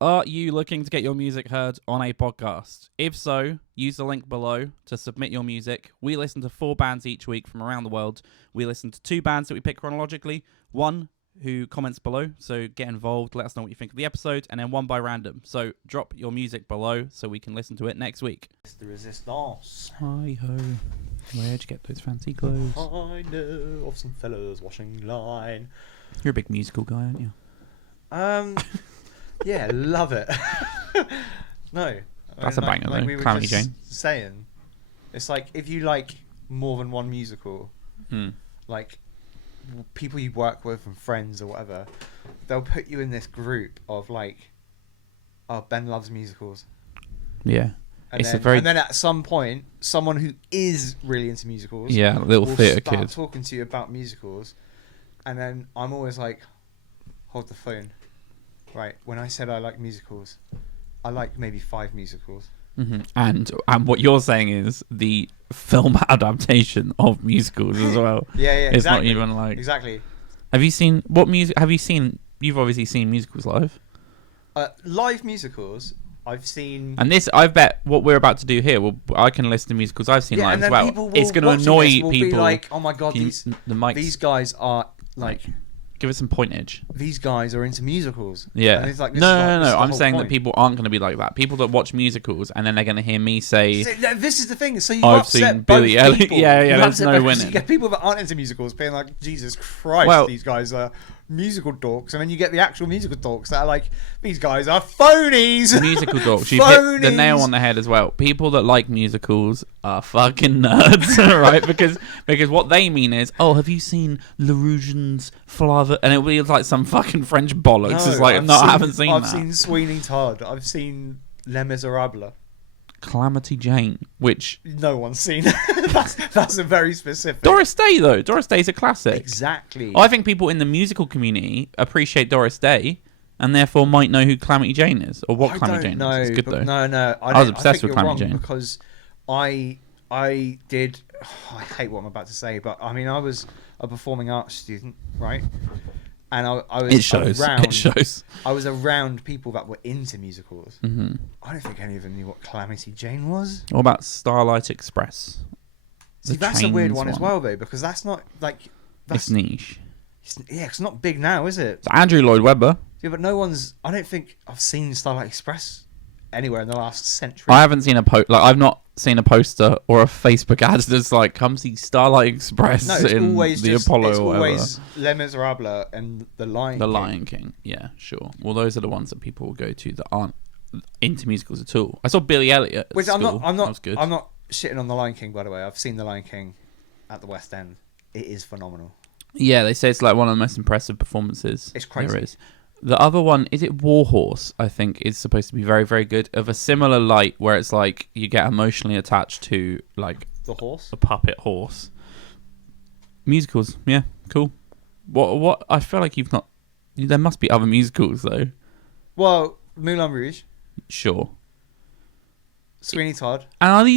Are you looking to get your music heard on a podcast? If so, use the link below to submit your music. We listen to 4 bands each week from around the world. We listen to 2 bands that we pick chronologically. One who comments below, so get involved, let us know what you think of the episode, and then one by random. So drop your music below so we can listen to it next week. It's the Resistance. Hi-ho. Where'd you get those fancy clothes? I know of some fellas washing line. You're a big musical guy, aren't you? Yeah, love it. No. That's a banger, though. We were Calamity just Jane. saying, it's like if you like more than one musical, like people you work with and friends or whatever, they'll put you in this group of like, oh, Ben loves musicals. Yeah. And then at some point, someone who is really into musicals, little theatre start kid talking to you about musicals, and then I'm always like, hold the phone. Right, when I said I like musicals, I like maybe 5 musicals. Mm-hmm. And what you're saying is the film adaptation of musicals as well. Yeah, It's exactly. not even like... Exactly. Have you seen... What music... Have you seen... You've obviously seen musicals live. Live musicals, I've seen... And this, I bet what we're about to do here, I can list the musicals I've seen live as well. It's going to annoy people. Be like, oh my God, these guys are like... Give us some pointage. These guys are into musicals. Yeah. And it's like, No. I'm saying that people aren't going to be like that. People that watch musicals and then they're going to hear me say... This is the thing. So you I've upset seen both Billy Elliot. people. Yeah, there's no winning. You get people that aren't into musicals being like, Jesus Christ, these guys are musical dorks. And then you get the actual musical dorks that are like, these guys are phonies. Musical dorks. You've hit the nail on the head as well. People that like musicals are fucking nerds, right? Because what they mean is, oh, have you seen Le Rouge's Flava? And it'll be like some fucking French bollocks. No, It's like, I haven't seen that. I've seen Sweeney Todd. I've seen Les Miserables. Calamity Jane, which... No one's seen. That's a very specific... Doris Day, though. Doris Day's a classic. Exactly. I think people in the musical community appreciate Doris Day and therefore might know who Calamity Jane is or what Calamity Jane is. It's good, though. No. I was obsessed with Calamity Jane. Because I did... I hate what I'm about to say, but I mean, I was a performing arts student, right? And I was It shows. I was around people that were into musicals. Mm-hmm. I don't think any of them knew what Calamity Jane was. What about Starlight Express? See, that's a weird one as well, though, because that's not like... It's niche. It's not big now, is it? It's Andrew Lloyd Webber. Yeah, but no one's... I don't think I've seen Starlight Express anywhere in the last century. I haven't seen I've not seen a poster or a Facebook ad that's like, come see Starlight Express in the Apollo or whatever. It's always Les Miserables and The Lion King. The Lion King, yeah, sure. Well, those are the ones that people will go to that aren't into musicals at all. I saw Billy Elliot at school. I'm That was good. not shitting on The Lion King, by the way. I've seen The Lion King at the West End. It is phenomenal. Yeah, they say it's like one of the most impressive performances It's crazy. there is. The other one, is it Warhorse, I think, is supposed to be very, very good. Of a similar light where it's like you get emotionally attached to like The horse? a puppet horse. Musicals, yeah, cool. What? I feel like you've not... There must be other musicals, though. Well, Moulin Rouge, Sure. Sweeney Todd. And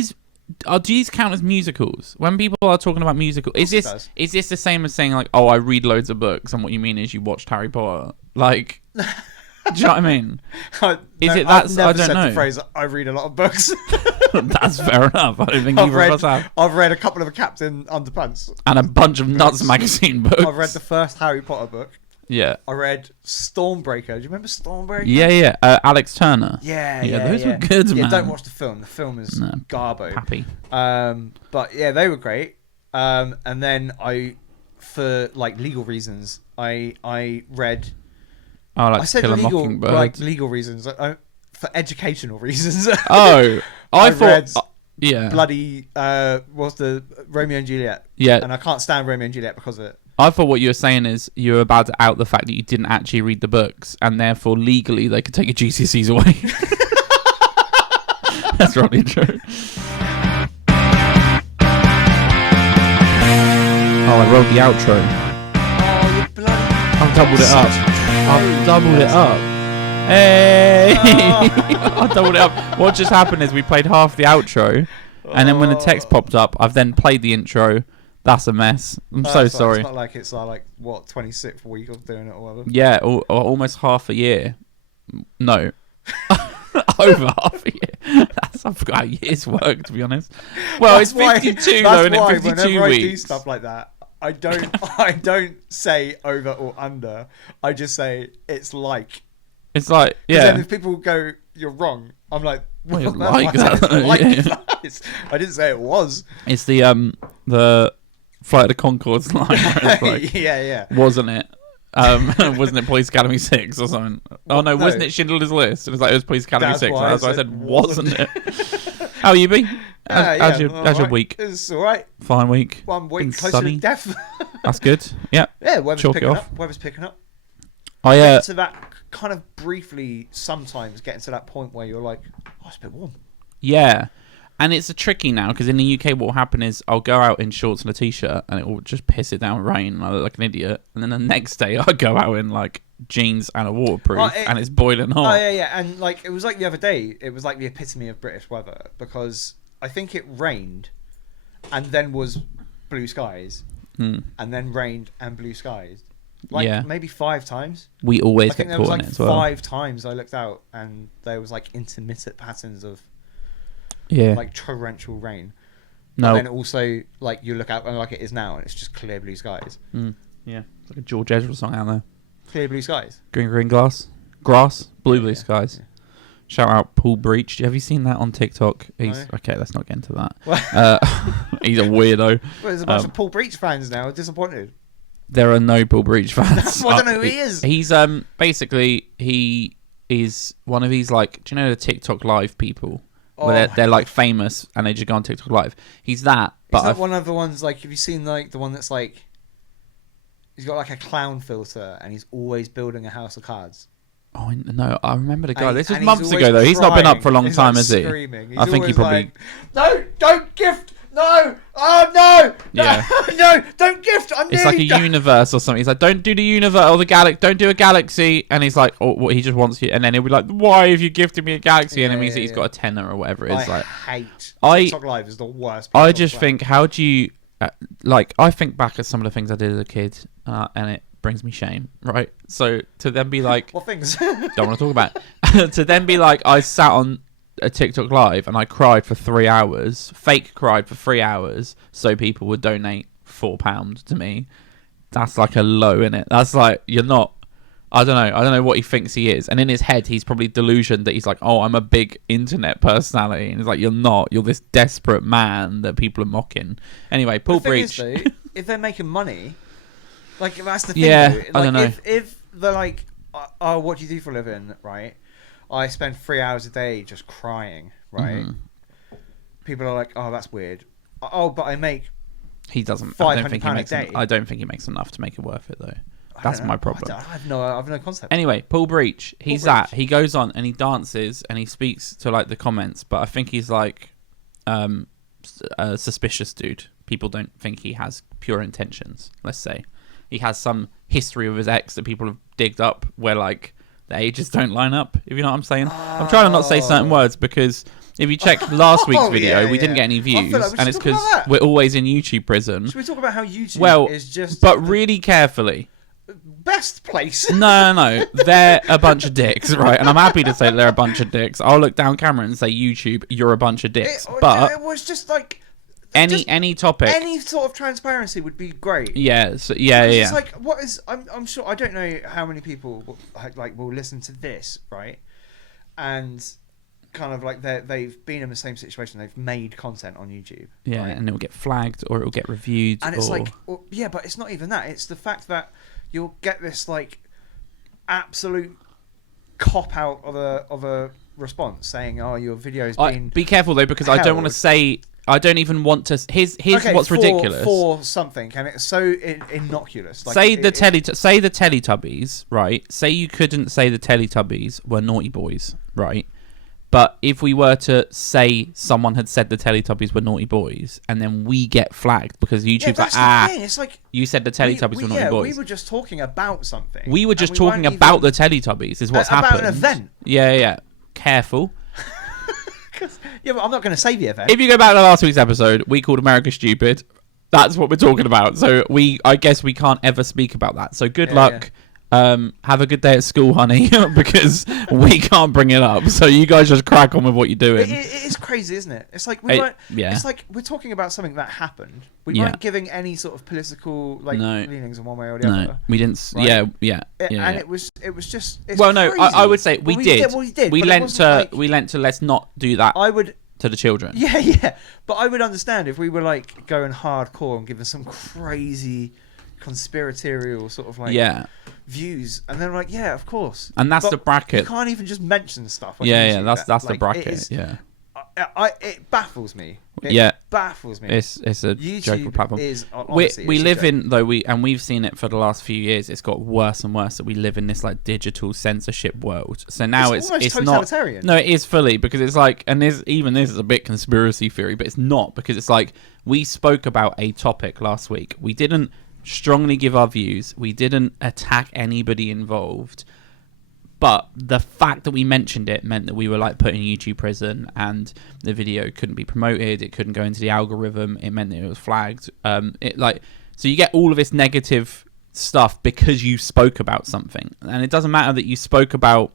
do these count as musicals? When people are talking about musical, is this the same as saying like, oh, I read loads of books, and what you mean is you watched Harry Potter? Like, do you know what I mean? I've never said the phrase, I read a lot of books. That's fair enough. I don't think either of us have. I've read a couple of Captain Underpants. And a bunch of Nuts magazine books. I've read the first Harry Potter book. Yeah. I read Stormbreaker. Do you remember Stormbreaker? Yeah. Alex Turner. Yeah. Those were good, man. Yeah, don't watch the film. The film is garbo. Happy. But yeah, they were great. And then for like legal reasons, I read. Oh, like I said Kill a legal, Mockingbird. like legal reasons. For educational reasons. Oh, I thought. Read bloody what's the Romeo and Juliet? Yeah. And I can't stand Romeo and Juliet because of it. I thought what you were saying is you were about to out the fact that you didn't actually read the books, and therefore legally they could take your GCSEs away. That's probably true. Oh, I wrote the outro. Oh, you bloody... I've doubled it up. I've doubled it up. Hey! I doubled it up. What just happened is we played half the outro, and then when the text popped up, I've then played the intro. That's a mess. I'm so sorry. It's not like it's like what 26th week of doing it or whatever. Yeah, or almost half a year. No, Over half a year. I forgot how years work, to be honest. Well, it's 52 though, and it's 52 whenever weeks. I do stuff like that, I don't say over or under. I just say it's like. It's like, yeah. Then if people go, you're wrong, I'm like, well, it's like that. I didn't say it was. It's the Flight of the Conchords line. Where it's like, yeah. Wasn't it? Wasn't it Police Academy 6 or something? Oh no, wasn't it Schindler's List? It was like, it was Police Academy 6. That's why I said wasn't it? How you been? How's your week? It's alright. Fine week. 1 week Been closer sunny. to death. That's good. Yeah. Yeah, weather's Chalk it picking off. up. Weather's picking up. I Get to that kind of briefly, sometimes getting to that point where you're like, oh, it's a bit warm. yeah. And it's a tricky now because in the UK, what will happen is I'll go out in shorts and a t-shirt and it will just piss it down with rain and I look like an idiot. And then the next day I go out in like jeans and a waterproof and it's boiling hot. Oh yeah. And like it was like the other day, it was like the epitome of British weather because I think it rained and then was blue skies and then rained and blue skies. Like maybe 5 times. We always I think get there was caught like in it as well. 5 times I looked out and there was like intermittent patterns of like torrential rain. No. And then also like you look out and like it is now and it's just clear blue skies. Yeah. It's like a George Ezra song out there. Clear blue skies. Green grass, blue skies. Yeah. Shout out Paul Breach. Have you seen that on TikTok? Okay, let's not get into that. He's a weirdo. Well, there's a bunch of Paul Breach fans now. Disappointed. There are no Paul Breach fans. I don't know who he is. He's basically he is one of these like, do you know the TikTok live people? Where they're like famous and they just go on TikTok live. He's that. But is that one of the ones like? Have you seen like the one that's like? He's got like a clown filter and he's always building a house of cards. Oh no! I remember the guy. And this was months ago though. He's not been up for a long time, has he? I think he probably. Like, no, don't gift. No! Oh no! Yeah. No! Don't gift! I'm It's like a universe or something. He's like, don't do the universe or the galaxy. Don't do a galaxy. And he's like, oh, what? He just wants you. And then he'll be like, why have you gifted me a galaxy? And it means that he's got a tenner or whatever it is. I like, hate I TikTok Live is the worst. I just think, how do you like? I think back at some of the things I did as a kid, and it brings me shame. Right. So to then be like, what things? Don't want to talk about it. To then be like, I sat on a TikTok live and I cried for 3 hours, fake cried for 3 hours, so people would donate £4 to me. That's like a low, in it. That's like, you're not. I don't know what he thinks he is, and in his head he's probably delusioned that he's like, oh, I'm a big internet personality, and it's like, you're not. You're this desperate man that people are mocking. Anyway, Paul Breach. Is, though, if they're making money, like that's the thing. Yeah, though. Like, I don't know. If they're like, oh, what do you do for a living, right? I spend 3 hours a day just crying, right? Mm-hmm. People are like, oh, that's weird. Oh, but I make. He doesn't. I don't think he makes enough to make it worth it though. That's my problem. I have no concept. Anyway, Paul Breach. He's that. He goes on and he dances and he speaks to like the comments, but I think he's like a suspicious dude. People don't think he has pure intentions. Let's say he has some history with his ex that people have digged up where like the ages don't line up, if you know what I'm saying. I'm trying to not say certain words because if you check last week's video, we didn't get any views, and it's because we're always in YouTube prison. Should we talk about how YouTube is just... But really carefully. Best place. No. They're a bunch of dicks, right? And I'm happy to say they're a bunch of dicks. I'll look down camera and say, YouTube, you're a bunch of dicks. But it was just like... Any topic, any sort of transparency would be great. Yeah, so, yeah. It's like, what is? I'm sure. I don't know how many people will listen to this, right? And kind of like they've been in the same situation. They've made content on YouTube. Yeah, right? And it will get flagged or it will get reviewed. And it's like, yeah, but it's not even that. It's the fact that you'll get this like absolute cop out of a response saying, "Oh, your video's been." Be careful though, because I don't want to say. I don't even want to. Here's what's ridiculous. For something, and it's so innocuous. Like say the Teletubbies, right? Say you couldn't say the Teletubbies were naughty boys, right? But if we were to say someone had said the Teletubbies were naughty boys, and then we get flagged because YouTube's it's like you said the Teletubbies were naughty boys. We were just talking about something. We were just talking about the Teletubbies. Is what's happened. About an event. Yeah. Careful. Yeah, but I'm not going to say the event. If you go back to last week's episode, we called America stupid. That's what we're talking about. So I guess we can't ever speak about that. So good luck have a good day at school, honey, because we can't bring it up. So you guys just crack on with what you're doing. It is crazy, isn't it? It's like It's like we're talking about something that happened. We weren't giving any sort of political leanings in one way or the other. No, we didn't. Right? Yeah. And it was just. Well, no, I would say we did. We lent to. We lent to. Let's not do that. I would. To the children. Yeah. But I would understand if we were like going hardcore and giving some crazy conspiratorial sort of views, and they're like, yeah, of course. And that's the bracket. You can't even just mention stuff. That's the bracket. It baffles me. It baffles me. It's a YouTube joke platform. We live in we've seen it for the last few years. It's got worse and worse that we live in this like digital censorship world. So now it's totalitarian. No, it is fully, because it's like, and this is a bit conspiracy theory, but it's not, because it's like we spoke about a topic last week. We didn't strongly give our views. We didn't attack anybody involved. But the fact that we mentioned it meant that we were like put in YouTube prison, and the video couldn't be promoted. It couldn't go into the algorithm. It meant that it was flagged. So you get all of this negative stuff because you spoke about something, and it doesn't matter that you spoke about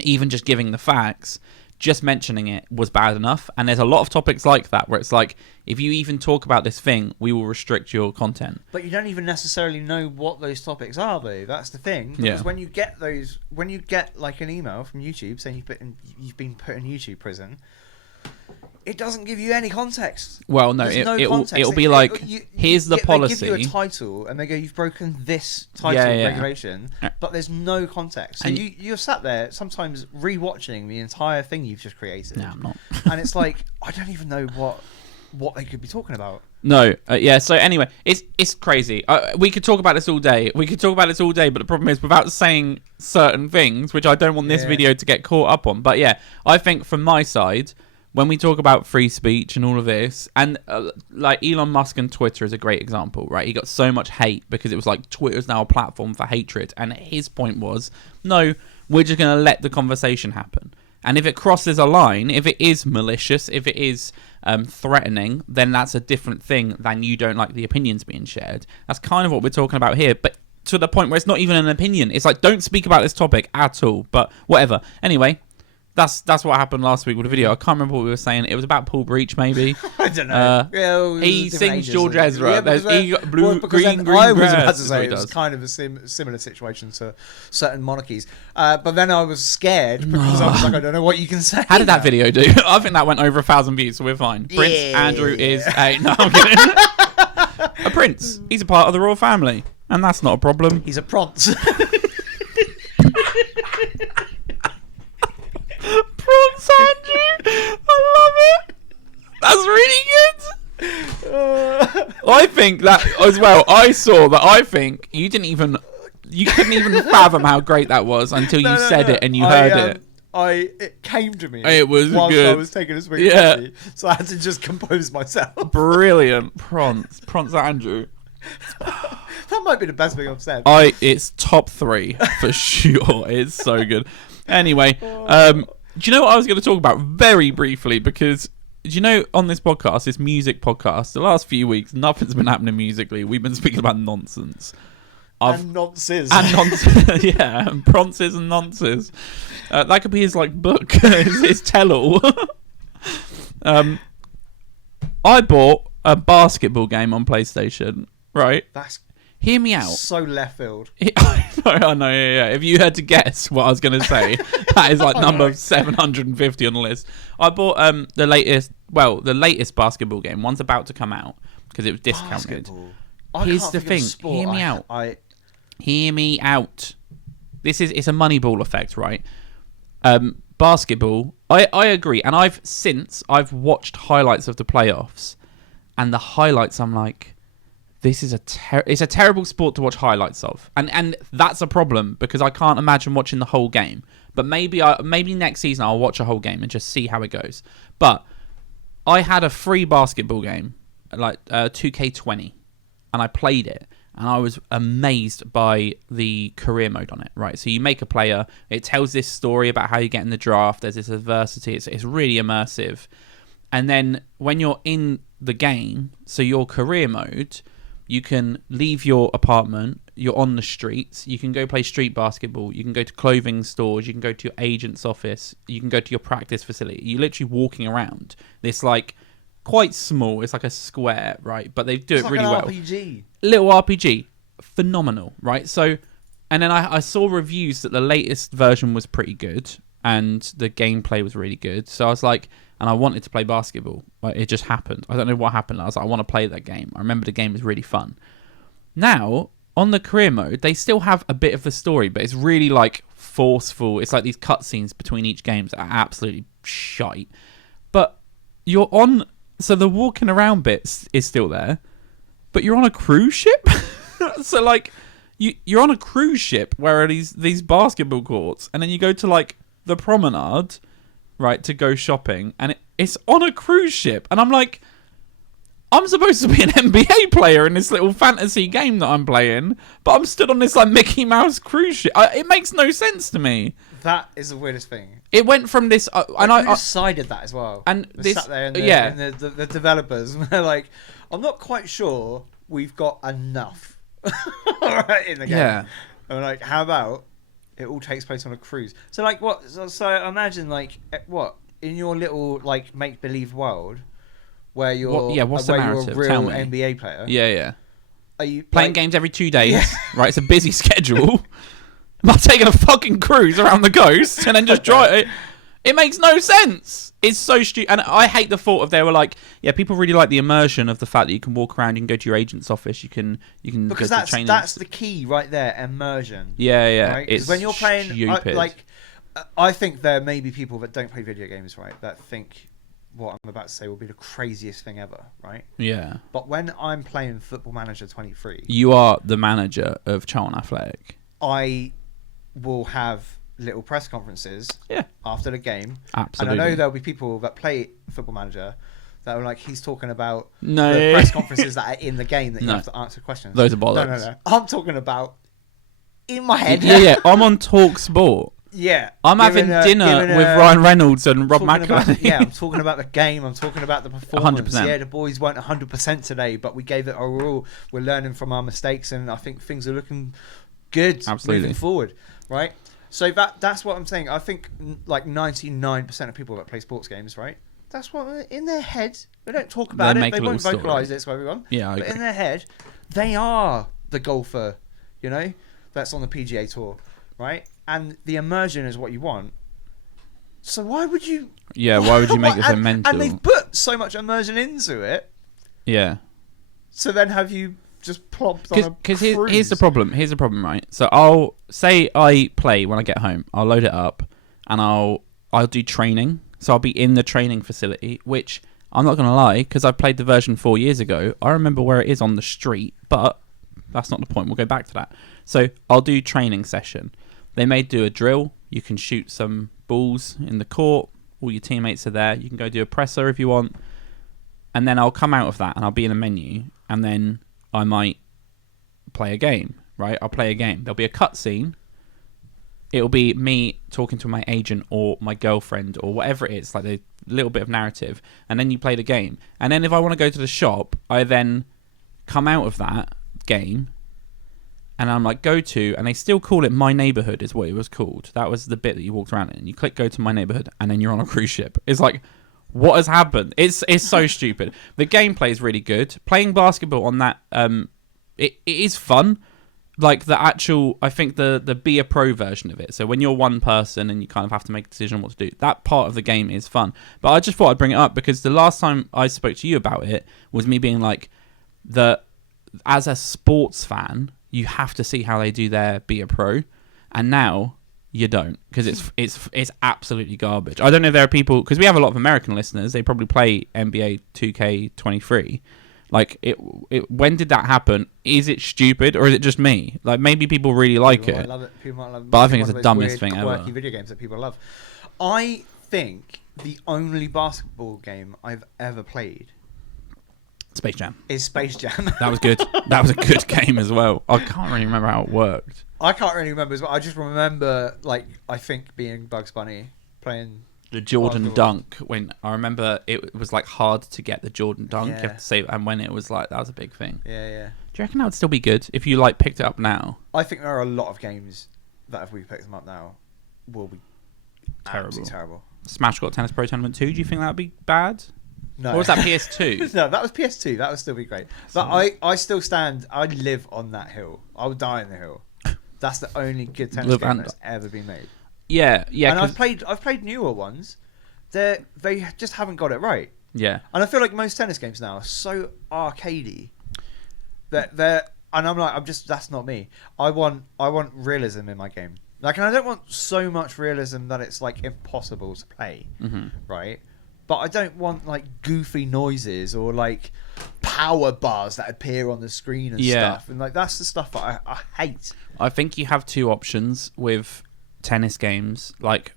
even just giving the facts. Just mentioning it was bad enough. And there's a lot of topics like that where it's like, if you even talk about this thing, we will restrict your content. But you don't even necessarily know what those topics are, though. That's the thing. Because when you get like an email from YouTube saying you've been put in YouTube prison, it doesn't give you any context. Well, no, it'll be like, here's the policy. They give you a title and they go, you've broken this title regulation, but there's no context. So you're sat there sometimes rewatching the entire thing you've just created. No, I'm not. And it's like, I don't even know what they could be talking about. No, so anyway, it's crazy. We could talk about this all day. But the problem is, without saying certain things, which I don't want this video to get caught up on. But yeah, I think from my side, when we talk about free speech and all of this, and like Elon Musk and Twitter is a great example, right? He got so much hate because it was like Twitter's now a platform for hatred. And his point was, no, we're just going to let the conversation happen. And if it crosses a line, if it is malicious, if it is threatening, then that's a different thing than you don't like the opinions being shared. That's kind of what we're talking about here. But to the point where it's not even an opinion. It's like, don't speak about this topic at all. But whatever. Anyway. That's what happened last week with the video. I can't remember what we were saying. It was about Paul Breach, maybe. I don't know. He sings George Ezra. He got blue, green I was about to say it was kind of a similar situation to certain monarchies. But then I was scared because I was like, I don't know what you can say. How did that video do? I think that went over 1,000 views, so we're fine. Prince Andrew is a... No, I'm kidding. A prince. He's a part of the royal family. And that's not a problem. He's a pronce. Prince Andrew, I love it. That's really good. I think that as well. I saw that. I think you couldn't even fathom how great that was until you said it and you heard it. It came to me. It was whilst good. I was taking a swig of coffee, so I had to just compose myself. Brilliant, Prince Andrew. That might be the best thing I've said. It's top 3 for sure. It's so good. Anyway, do you know what I was going to talk about very briefly? Because, do you know, on this podcast, this music podcast, the last few weeks, nothing's been happening musically. We've been speaking about nonsense. And nonsense. Yeah, and pronces and nonsense. That could be his, like, book. his tell-all. I bought a basketball game on PlayStation, right? Hear me out. So left field. I know, yeah. If you had to guess what I was going to say, that is like number 750 on the list. I bought the latest basketball game. One's about to come out because it was discounted. Here's the thing. Hear me out. Hear me out. It's a Moneyball effect, right? Basketball. I agree, and I've watched highlights of the playoffs, and the highlights I'm like, this is it's a terrible sport to watch highlights of, and that's a problem because I can't imagine watching the whole game. But maybe next season I'll watch a whole game and just see how it goes. But I had a free basketball game, like 2K20, and I played it, and I was amazed by the career mode on it. Right, so you make a player, it tells this story about how you get in the draft. There's this adversity. It's really immersive, and then when you're in the game, so your career mode, You can leave your apartment. You're on the streets. You can go play street basketball. You can go to clothing stores. You can go to your agent's office. You can go to your practice facility. You're literally walking around this like quite small. It's like a square, right? But they do it really well. RPG. Little RPG, phenomenal, right? So, and then I saw reviews that the latest version was pretty good and the gameplay was really good. So I was like, and I wanted to play basketball. Like, it just happened. I don't know what happened. I was like, I want to play that game. I remember the game was really fun. Now, on the career mode, they still have a bit of the story, but it's really like forceful. It's like these cutscenes between each game that are absolutely shite. But you're on, so the walking around bit is still there, but you're on a cruise ship. So like, you're on a cruise ship where are these basketball courts, and then you go to like the promenade, right, to go shopping, and it's on a cruise ship, and I'm like, I'm supposed to be an NBA player in this little fantasy game that I'm playing, but I'm stood on this like Mickey Mouse cruise ship. It makes no sense to me. That is the weirdest thing. It went from this, and I decided that as well. And they this, sat there and the developers were like, I'm not quite sure we've got enough right in the game. Yeah. And we're like, how about it all takes place on a cruise? So like what? So imagine like what in your little like make believe world where you're what's the narrative? You're a Tell real me. NBA player. Yeah. Are you playing games every 2 days? Right, it's a busy schedule. Not taking a fucking cruise around the coast and then just drive it. It makes no sense. It's so stupid. And I hate the thought of they were like, yeah, people really like the immersion of the fact that you can walk around, you can go to your agent's office, you can because go to training. That's the key right there, immersion. Yeah. Right? It's when you're playing, stupid. I think there may be people that don't play video games, right, that think what I'm about to say will be the craziest thing ever, right? Yeah. But when I'm playing Football Manager 23, you are the manager of Charlton Athletic. I will have little press conferences after the game. Absolutely. And I know there'll be people that play Football Manager that are like, he's talking about the press conferences that are in the game that you have to answer questions. Those are bollocks. No. I'm talking about in my head. Yeah. I'm on Talk Sport. Yeah. I'm having dinner with Ryan Reynolds and Rob McElhenney. I'm talking about the game. I'm talking about the performance. 100%. Yeah, the boys weren't 100% today, but we gave it a all. We're learning from our mistakes, and I think things are looking good moving forward, right? So that's what I'm saying. I think like 99% of people that play sports games, right? That's what in their head. They don't talk about it. They won't vocalize it to everyone. Yeah, but in their head, they are the golfer, that's on the PGA Tour, right? And the immersion is what you want. So why would you? Yeah, why would you make it so mental? And they've put so much immersion into it. Yeah. So then have you just plopped on a cruise? Because here's the problem. Here's the problem, right? So I'll say I play when I get home. I'll load it up, and I'll do training. So I'll be in the training facility, which I'm not gonna lie, because I played the version 4 years ago. I remember where it is on the street, but that's not the point. We'll go back to that. So I'll do training session. They may do a drill. You can shoot some balls in the court. All your teammates are there. You can go do a presser if you want. And then I'll come out of that and I'll be in a menu. And then I might play a game, right? I'll play a game. There'll be a cutscene. It'll be me talking to my agent or my girlfriend or whatever it is, like a little bit of narrative. And then you play the game. And then if I want to go to the shop, I then come out of that game. And I'm like, go to, and they still call it My Neighborhood is what it was called. That was the bit that you walked around in. You click go to My Neighborhood, and then you're on a cruise ship. It's like, what has happened? It's so stupid. The gameplay is really good. Playing basketball on that, it is fun. Like the actual, I think the Be a Pro version of it. So when you're one person and you kind of have to make a decision on what to do, that part of the game is fun. But I just thought I'd bring it up because the last time I spoke to you about it was me being like, as a sports fan, you have to see how they do their Be a Pro, and now you don't because it's absolutely garbage. I don't know if there are people, because we have a lot of American listeners. They probably play NBA 2K23. Like when did that happen? Is it stupid or is it just me? Like maybe people really like it. Love it. People might love it. But I think it's the dumbest thing ever. Quirky video games that people love. I think the only basketball game I've ever played. Space Jam. Is Space Jam. That was good. That was a good game as well. I can't really remember how it worked. I can't really remember as well. I just remember, like, I think being Bugs Bunny playing The Jordan God. dunk, when I remember it was like hard to get the Jordan dunk, you Yeah. have to save, and when it was like, that was a big thing. Yeah. Do you reckon that would still be good if you like picked it up now? I think there are a lot of games that if we pick them up now will be Terrible. terrible. Smash Got Tennis Pro Tournament 2, do you think that would be bad? No. Or was that PS2? No, that was PS2. That would still be great. But I still stand. I live on that hill. I will die on the hill. That's the only good tennis game that's ever been made. Yeah. And I've played newer ones. They just haven't got it right. Yeah. And I feel like most tennis games now are so arcadey that that's not me. I want realism in my game. Like, and I don't want so much realism that it's like impossible to play, right? But I don't want like goofy noises or like power bars that appear on the screen and stuff. And like that's the stuff that I hate. I think you have two options with tennis games, like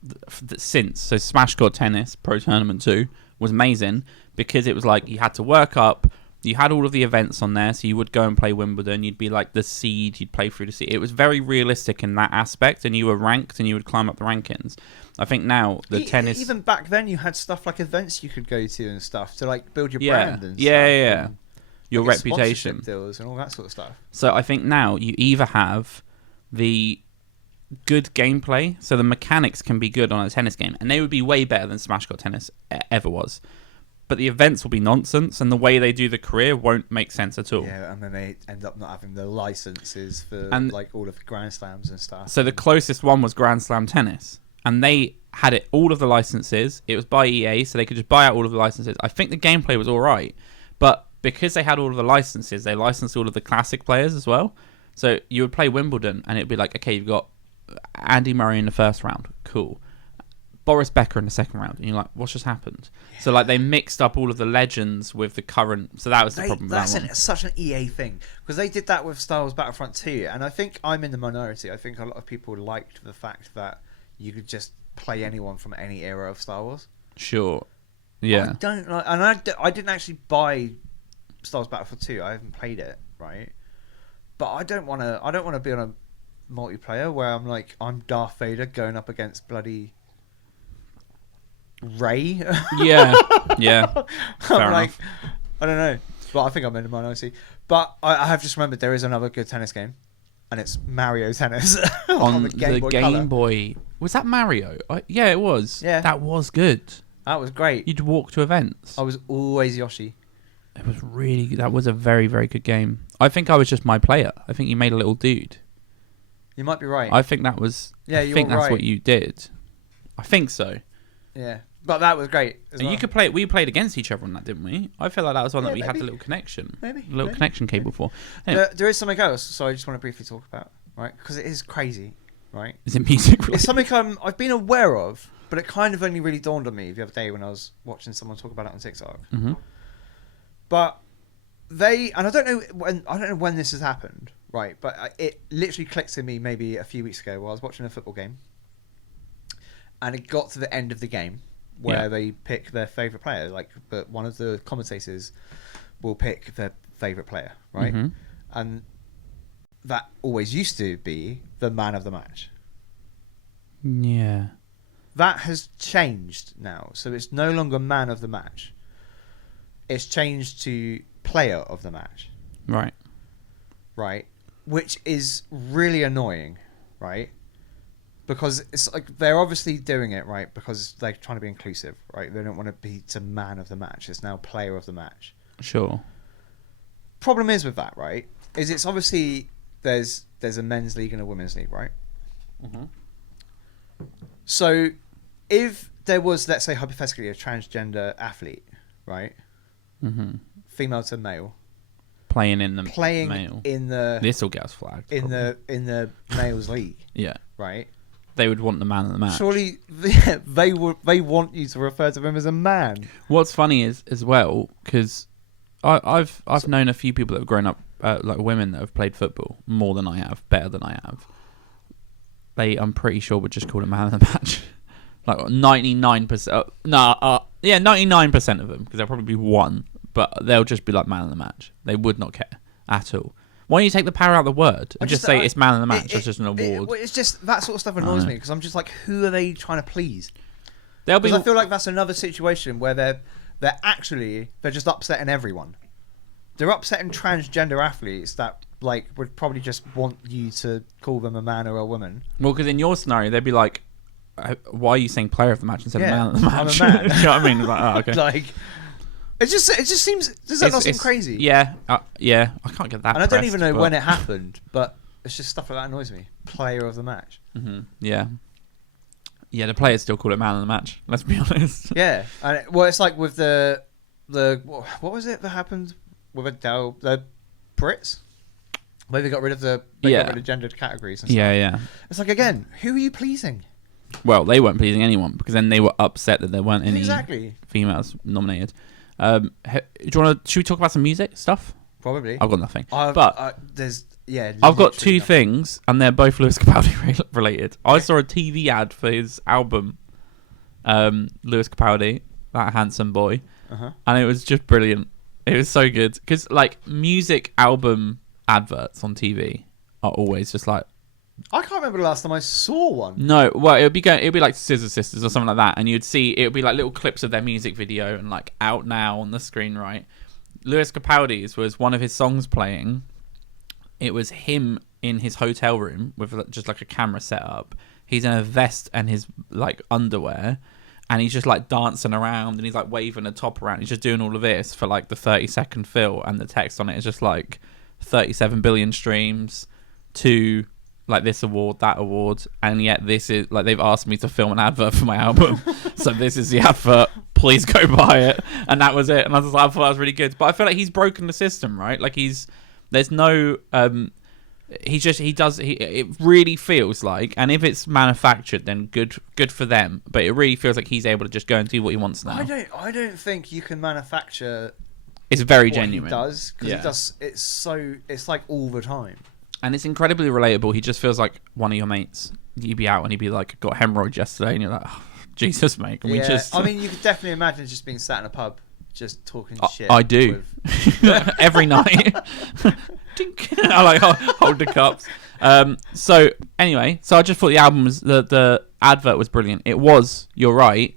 so Smash Got Tennis Pro Tournament 2 was amazing because it was like you had to work up, you had all of the events on there, so you would go and play Wimbledon, you'd be like the seed, you'd play through the seed. It was very realistic in that aspect, and you were ranked and you would climb up the rankings. I think now the tennis, even back then, you had stuff like events you could go to and stuff to like build your brand and stuff. And your like reputation, deals and all that sort of stuff. So I think now you either have the good gameplay, so the mechanics can be good on a tennis game, and they would be way better than Smash Got Tennis ever was. But the events will be nonsense, and the way they do the career won't make sense at all. Yeah, and then they end up not having the licenses for like all of the Grand Slams and stuff. So the closest one was Grand Slam Tennis, and they had all of the licenses. It was by EA, so they could just buy out all of the licenses. I think the gameplay was all right, but because they had all of the licenses, they licensed all of the classic players as well. So you would play Wimbledon, and it'd be like, okay, you've got Andy Murray in the first round, cool. Boris Becker in the second round, and you're like, what's just happened? Yeah. So like they mixed up all of the legends with the current. So that was the problem. That's such an EA thing because they did that with Star Wars Battlefront 2, and I think I'm in the minority. I think a lot of people liked the fact that you could just play anyone from any era of Star Wars. Sure. Yeah. I don't like, and I didn't actually buy Star Wars Battlefront 2. I haven't played it, right? But I don't want to be on a multiplayer where I'm Darth Vader going up against bloody Ray. Yeah. Fair enough. I don't know, but I think I'm in the minority. But I have just remembered there is another good tennis game, and it's Mario Tennis on the Game Boy. Was that Mario? Yeah, it was. Yeah, that was good. That was great. You'd walk to events. I was always Yoshi. It was really good. That was a very, very good game. I think I was just my player. I think you made a little dude. You might be right. I think that was. Yeah, I think that's what you did. I think so. Yeah, but that was great. And you could play. We played against each other on that, didn't we? I feel like that was one that we had a little connection. Maybe. A little connection cable for. Anyway. There is something else, so I just want to briefly talk about, right? Because it is crazy, right? Is it music related? It's something I've been aware of, but it kind of only really dawned on me the other day when I was watching someone talk about it on TikTok. Mm-hmm. But and I don't know when this has happened, right? But it literally clicked to me maybe a few weeks ago while I was watching a football game, and it got to the end of the game where they pick their favourite player. But one of the commentators will pick their favourite player, right? Mm-hmm. And that always used to be the man of the match. Yeah. That has changed now, so it's no longer man of the match. It's changed to player of the match. Right. Right? Which is really annoying, right? Because it's like they're obviously doing it, right? Because they're trying to be inclusive, right? They don't want to be to man of the match. It's now player of the match. Sure. Problem is with that, right? Is it's obviously there's a men's league and a women's league, right? Mm-hmm. So if there was, let's say hypothetically, a transgender athlete, right? Mm-hmm. Female to male, playing in the male in the this will get us flagged in the males league. Yeah. Right. They would want the man of the match. Surely they want you to refer to him as a man. What's funny is as well because I've known a few people that have grown up like women that have played football more than I have, better than I have. I'm pretty sure would just call it man of the match. Like 99%. 99% of them, because there'll probably be one, but they'll just be like man of the match. They would not care at all. Why don't you take the power out of the word and just say it's man of the match? It's just an award. It's just that sort of stuff annoys me because I'm just like, who are they trying to please? There'll be. Because I feel like that's another situation where they're just upsetting everyone. They're upsetting transgender athletes that like would probably just want you to call them a man or a woman. Well, because in your scenario, they'd be like, "Why are you saying player of the match instead of man of the match?" I'm a man. You know what I mean? Like, oh, okay. Like, it just seems. Does that not seem crazy? Yeah, yeah. I can't get that. And I don't even know when it happened, but it's just stuff like that annoys me. Player of the match. Mm-hmm. Yeah. Yeah, the players still call it man of the match. Let's be honest. Yeah, and it's like with the what was it that happened with Adele, the Brits, where they got rid of gendered categories. And stuff. Yeah. It's like, again, who are you pleasing? Well, they weren't pleasing anyone because then they were upset that there weren't any females nominated. Do you want to? Should we talk about some music stuff? Probably. I've got nothing. I've got two things, and they're both Lewis Capaldi related. I saw a TV ad for his album, Lewis Capaldi, that handsome boy, and it was just brilliant. It was so good because like music album adverts on TV are always just like. I can't remember the last time I saw one. No, well, it'd be like Scissor Sisters or something like that, and you'd see it would be like little clips of their music video and like out now on the screen, right? Lewis Capaldi's was one of his songs playing. It was him in his hotel room with just like a camera set up. He's in a vest and his like underwear, and he's just like dancing around and he's like waving a top around. He's just doing all of this for like the 30-second fill, and the text on it is just like 37 billion streams to like this award, that award, and yet this is like they've asked me to film an advert for my album, so this is the advert. Please go buy it, and that was it. And I was like, I thought that was really good, but I feel like he's broken the system, right? Like there's no, it really feels like, and if it's manufactured, then good for them. But it really feels like he's able to just go and do what he wants now. I don't think you can manufacture. It's very genuine. He does because he does. It's like all the time. And it's incredibly relatable. He just feels like one of your mates. You'd be out and he'd be like, got hemorrhoids yesterday, and you're like, oh, Jesus, mate. Can we just? I mean, you could definitely imagine just being sat in a pub, just talking shit. I do every night. I like hold the cups. So anyway, I just thought the album was the advert was brilliant. It was. You're right.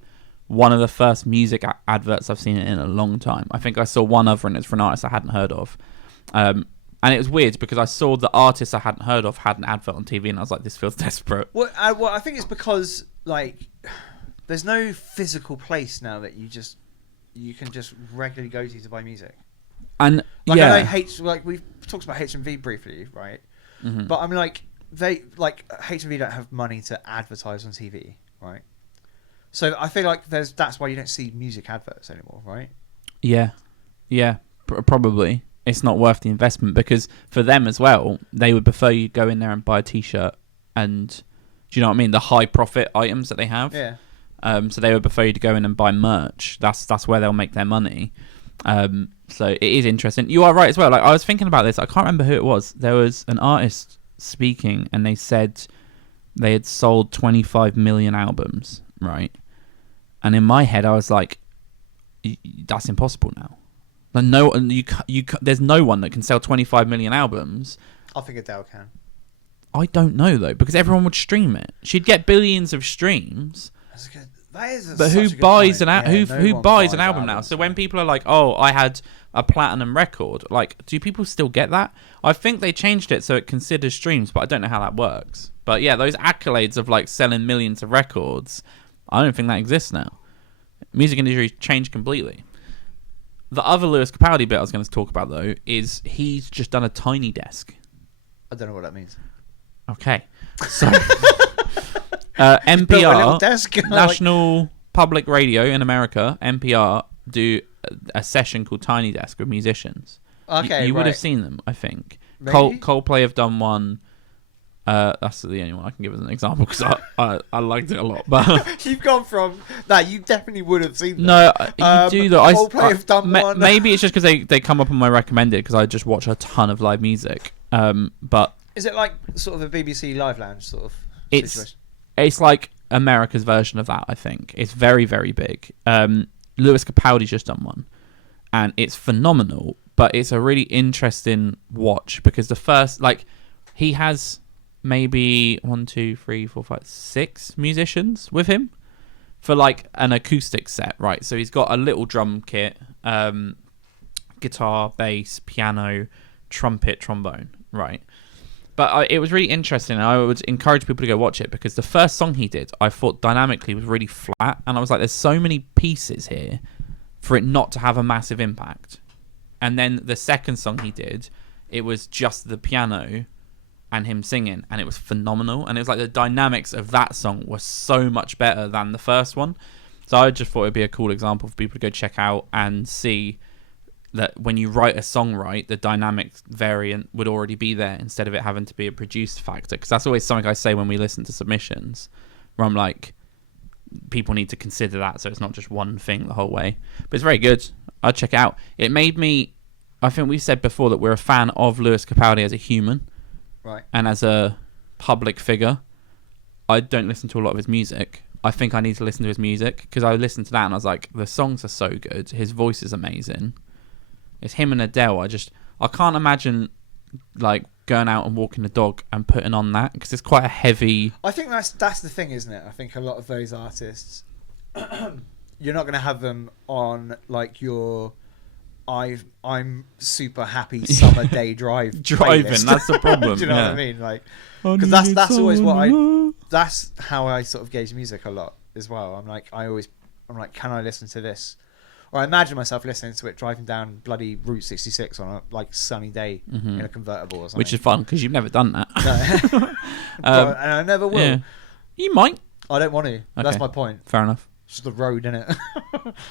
One of the first music adverts I've seen in a long time. I think I saw one other, and it's for an artist I hadn't heard of. And it was weird because I saw the artist I hadn't heard of had an advert on TV, and I was like, this feels desperate. Well, I think it's because like there's no physical place now that you can just regularly go to buy music. And like, I know we've talked about HMV briefly, right? Mm-hmm. But I'm like HMV don't have money to advertise on TV, right? So I feel like that's why you don't see music adverts anymore, right? Yeah, probably. It's not worth the investment because for them as well, they would prefer you go in there and buy a T-shirt and, do you know what I mean? The high profit items that they have. Yeah. So they would prefer you to go in and buy merch. That's where they'll make their money. So it is interesting. You are right as well. Like I was thinking about this. I can't remember who it was. There was an artist speaking, and they said they had sold 25 million albums, right? And in my head, I was like, that's impossible now. No, there's no one that can sell 25 million albums. I think Adele can. I don't know though, because everyone would stream it. She'd get billions of streams. That's good. That is. But who buys who buys an album now? So when people are like, "Oh, I had a platinum record," like, do people still get that? I think they changed it so it considers streams, but I don't know how that works. But yeah, those accolades of like selling millions of records, I don't think that exists now. Music industry changed completely. The other Lewis Capaldi bit I was going to talk about, though, is he's just done a Tiny Desk. I don't know what that means. Okay. So, NPR, desk, National Public Radio in America, NPR, do a session called Tiny Desk with musicians. Okay, you would have seen them, I think. Maybe? Coldplay have done one. That's the only one I can give as an example because I liked it a lot. But you've gone from that. You definitely would have seen them. No, you do though. Coldplay have done one. Maybe it's just because they come up on my recommended because I just watch a ton of live music. But is it like sort of a BBC Live Lounge sort of situation? It's like America's version of that. I think it's very, very big. Lewis Capaldi's just done one, and it's phenomenal. But it's a really interesting watch because the first, like, he has maybe 1, 2, 3, 4, 5, 6 musicians with him. for like an acoustic set, right? So he's got a little drum kit, guitar, bass, piano, trumpet, trombone, right? But it was really interesting, and I would encourage people to go watch it, because the first song he did, I thought dynamically was really flat, and I was like, there's so many pieces here for it not to have a massive impact. And then the second song he did, it was just the piano and him singing, and it was phenomenal. And it was like the dynamics of that song were so much better than the first one. So I just thought it'd be a cool example for people to go check out and see that when you write a song right, the dynamic variant would already be there instead of it having to be a produced factor. Because that's always something I say when we listen to submissions, where I'm like, people need to consider that, so it's not just one thing the whole way. But it's very good. I'd check it out. It made me, I think we've said before that we're a fan of Lewis Capaldi as a human, right, and as a public figure. I don't listen to a lot of his music. I think I need to listen to his music, because I listened to that and I was like, the songs are so good, his voice is amazing. It's him and Adele. I can't imagine like going out and walking the dog and putting on that, because it's quite a heavy. I think that's the thing, isn't it? I think a lot of those artists, you're not going to have them on like your I'm super happy summer day driving. That's the problem. Do you know what I mean? Like, because that's always what that's how I sort of gauge music a lot as well. I'm like, can I listen to this? Or I imagine myself listening to it driving down bloody Route 66 on a like sunny day in a convertible or something. Which is fun, because you've never done that. No. And I never will. Yeah. You might. I don't want to. Okay. That's my point. Fair enough. It's just the road, innit?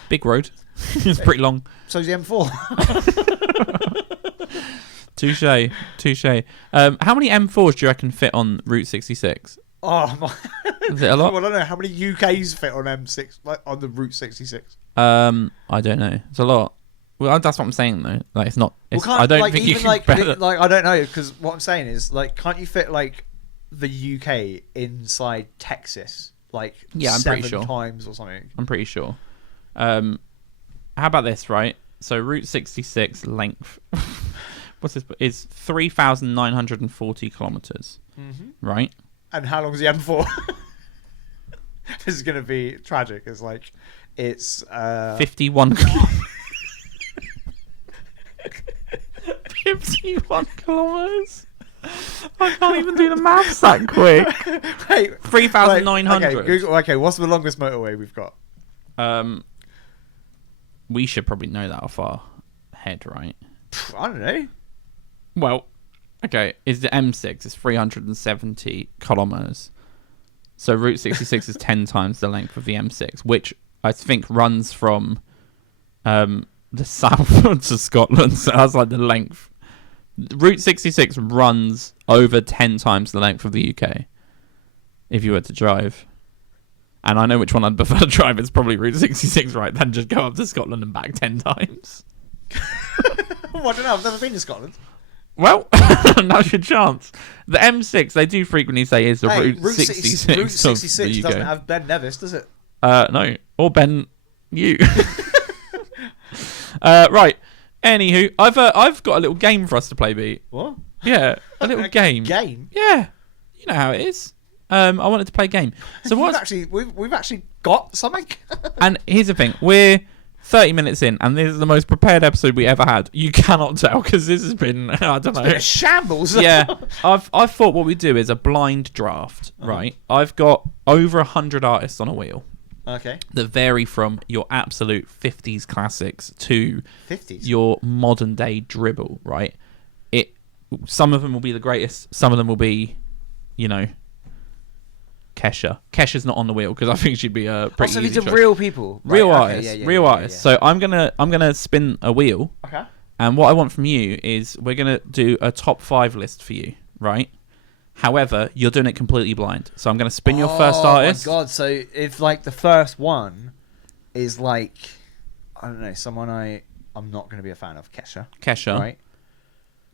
Big road. It's pretty long. So's the M4. Touche. How many M4s do you reckon fit on Route 66? Oh my! Is it a lot? Well, I don't know how many UKs fit on M6, like on the Route 66. I don't know. It's a lot. Well, that's what I'm saying though. Like, it's not. I don't think you can. Like I don't know, because what I'm saying is, like, can't you fit like the UK inside Texas, like I'm 7 pretty sure. times or something? I'm pretty sure. How about this, right? So Route 66 length, what's this? Is 3,940 kilometers, right? And how long is the M4? This is going to be tragic. It's like, it's 51 51 kilometers. I can't even do the maths that quick. Wait, 3,900. Okay, what's the longest motorway we've got? We should probably know that off our head, right? I don't know. Well, okay, is the M6 is 370 kilometers. So Route 66 is 10 times the length of the M6, which I think runs from the south to Scotland. So that's like the length. Route 66 runs over 10 times the length of the UK if you were to drive. And I know which one I'd prefer to drive. It's probably Route 66, right? Then just go up to Scotland and back 10 times. Well, I don't know. I've never been to Scotland. Well, now's your chance. The M6, they do frequently say, is the Route 66 Route 66 of the UK. doesn't have Ben Nevis, does it? No. Or Ben you. Right. Anywho, I've got a little game for us to play, B. What? Yeah, a little game. Game? Yeah. You know how it is. I wanted to play a game. So we've actually got something. And here's the thing. We're 30 minutes in, and this is the most prepared episode we ever had. You cannot tell, because this has been, I don't know. It's been a shambles. Yeah. I've thought what we do is a blind draft, right? I've got over 100 artists on a wheel. Okay. That vary from your absolute 50s classics to 50s? your modern day dribble, right? Some of them will be the greatest. Some of them will be, Kesha. Kesha's not on the wheel because I think she'd be a pretty so easy these are choice. real people. Right, Real okay, artists. Real artists. So I'm gonna spin a wheel. Okay. And what I want from you is we're gonna do a top 5 list for you, right? However, you're doing it completely blind. So I'm gonna spin your first artist. Oh my god! So if like the first one is like, I don't know, someone I'm not gonna be a fan of, Kesha. Right.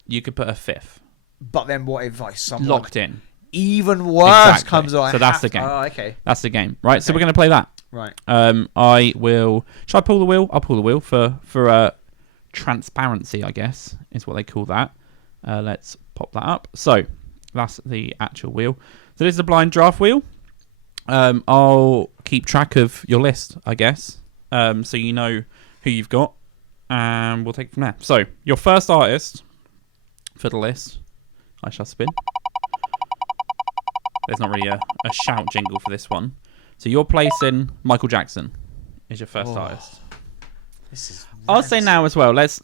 You could put a 5th. But then what if like someone locked in? Even worse comes on. So that's the game. Oh, okay. That's the game, right? Okay. So we're gonna play that. Right. I will. Should I pull the wheel? I'll pull the wheel for transparency, I guess, is what they call that. Let's pop that up. So that's the actual wheel. So this is a blind draft wheel. I'll keep track of your list, I guess, so you know who you've got, and we'll take it from there. So, your first artist for the list, I shall spin. There's not really a shout jingle for this one. So, you're placing Michael Jackson is your first artist. This is. I'll say now as well. Let's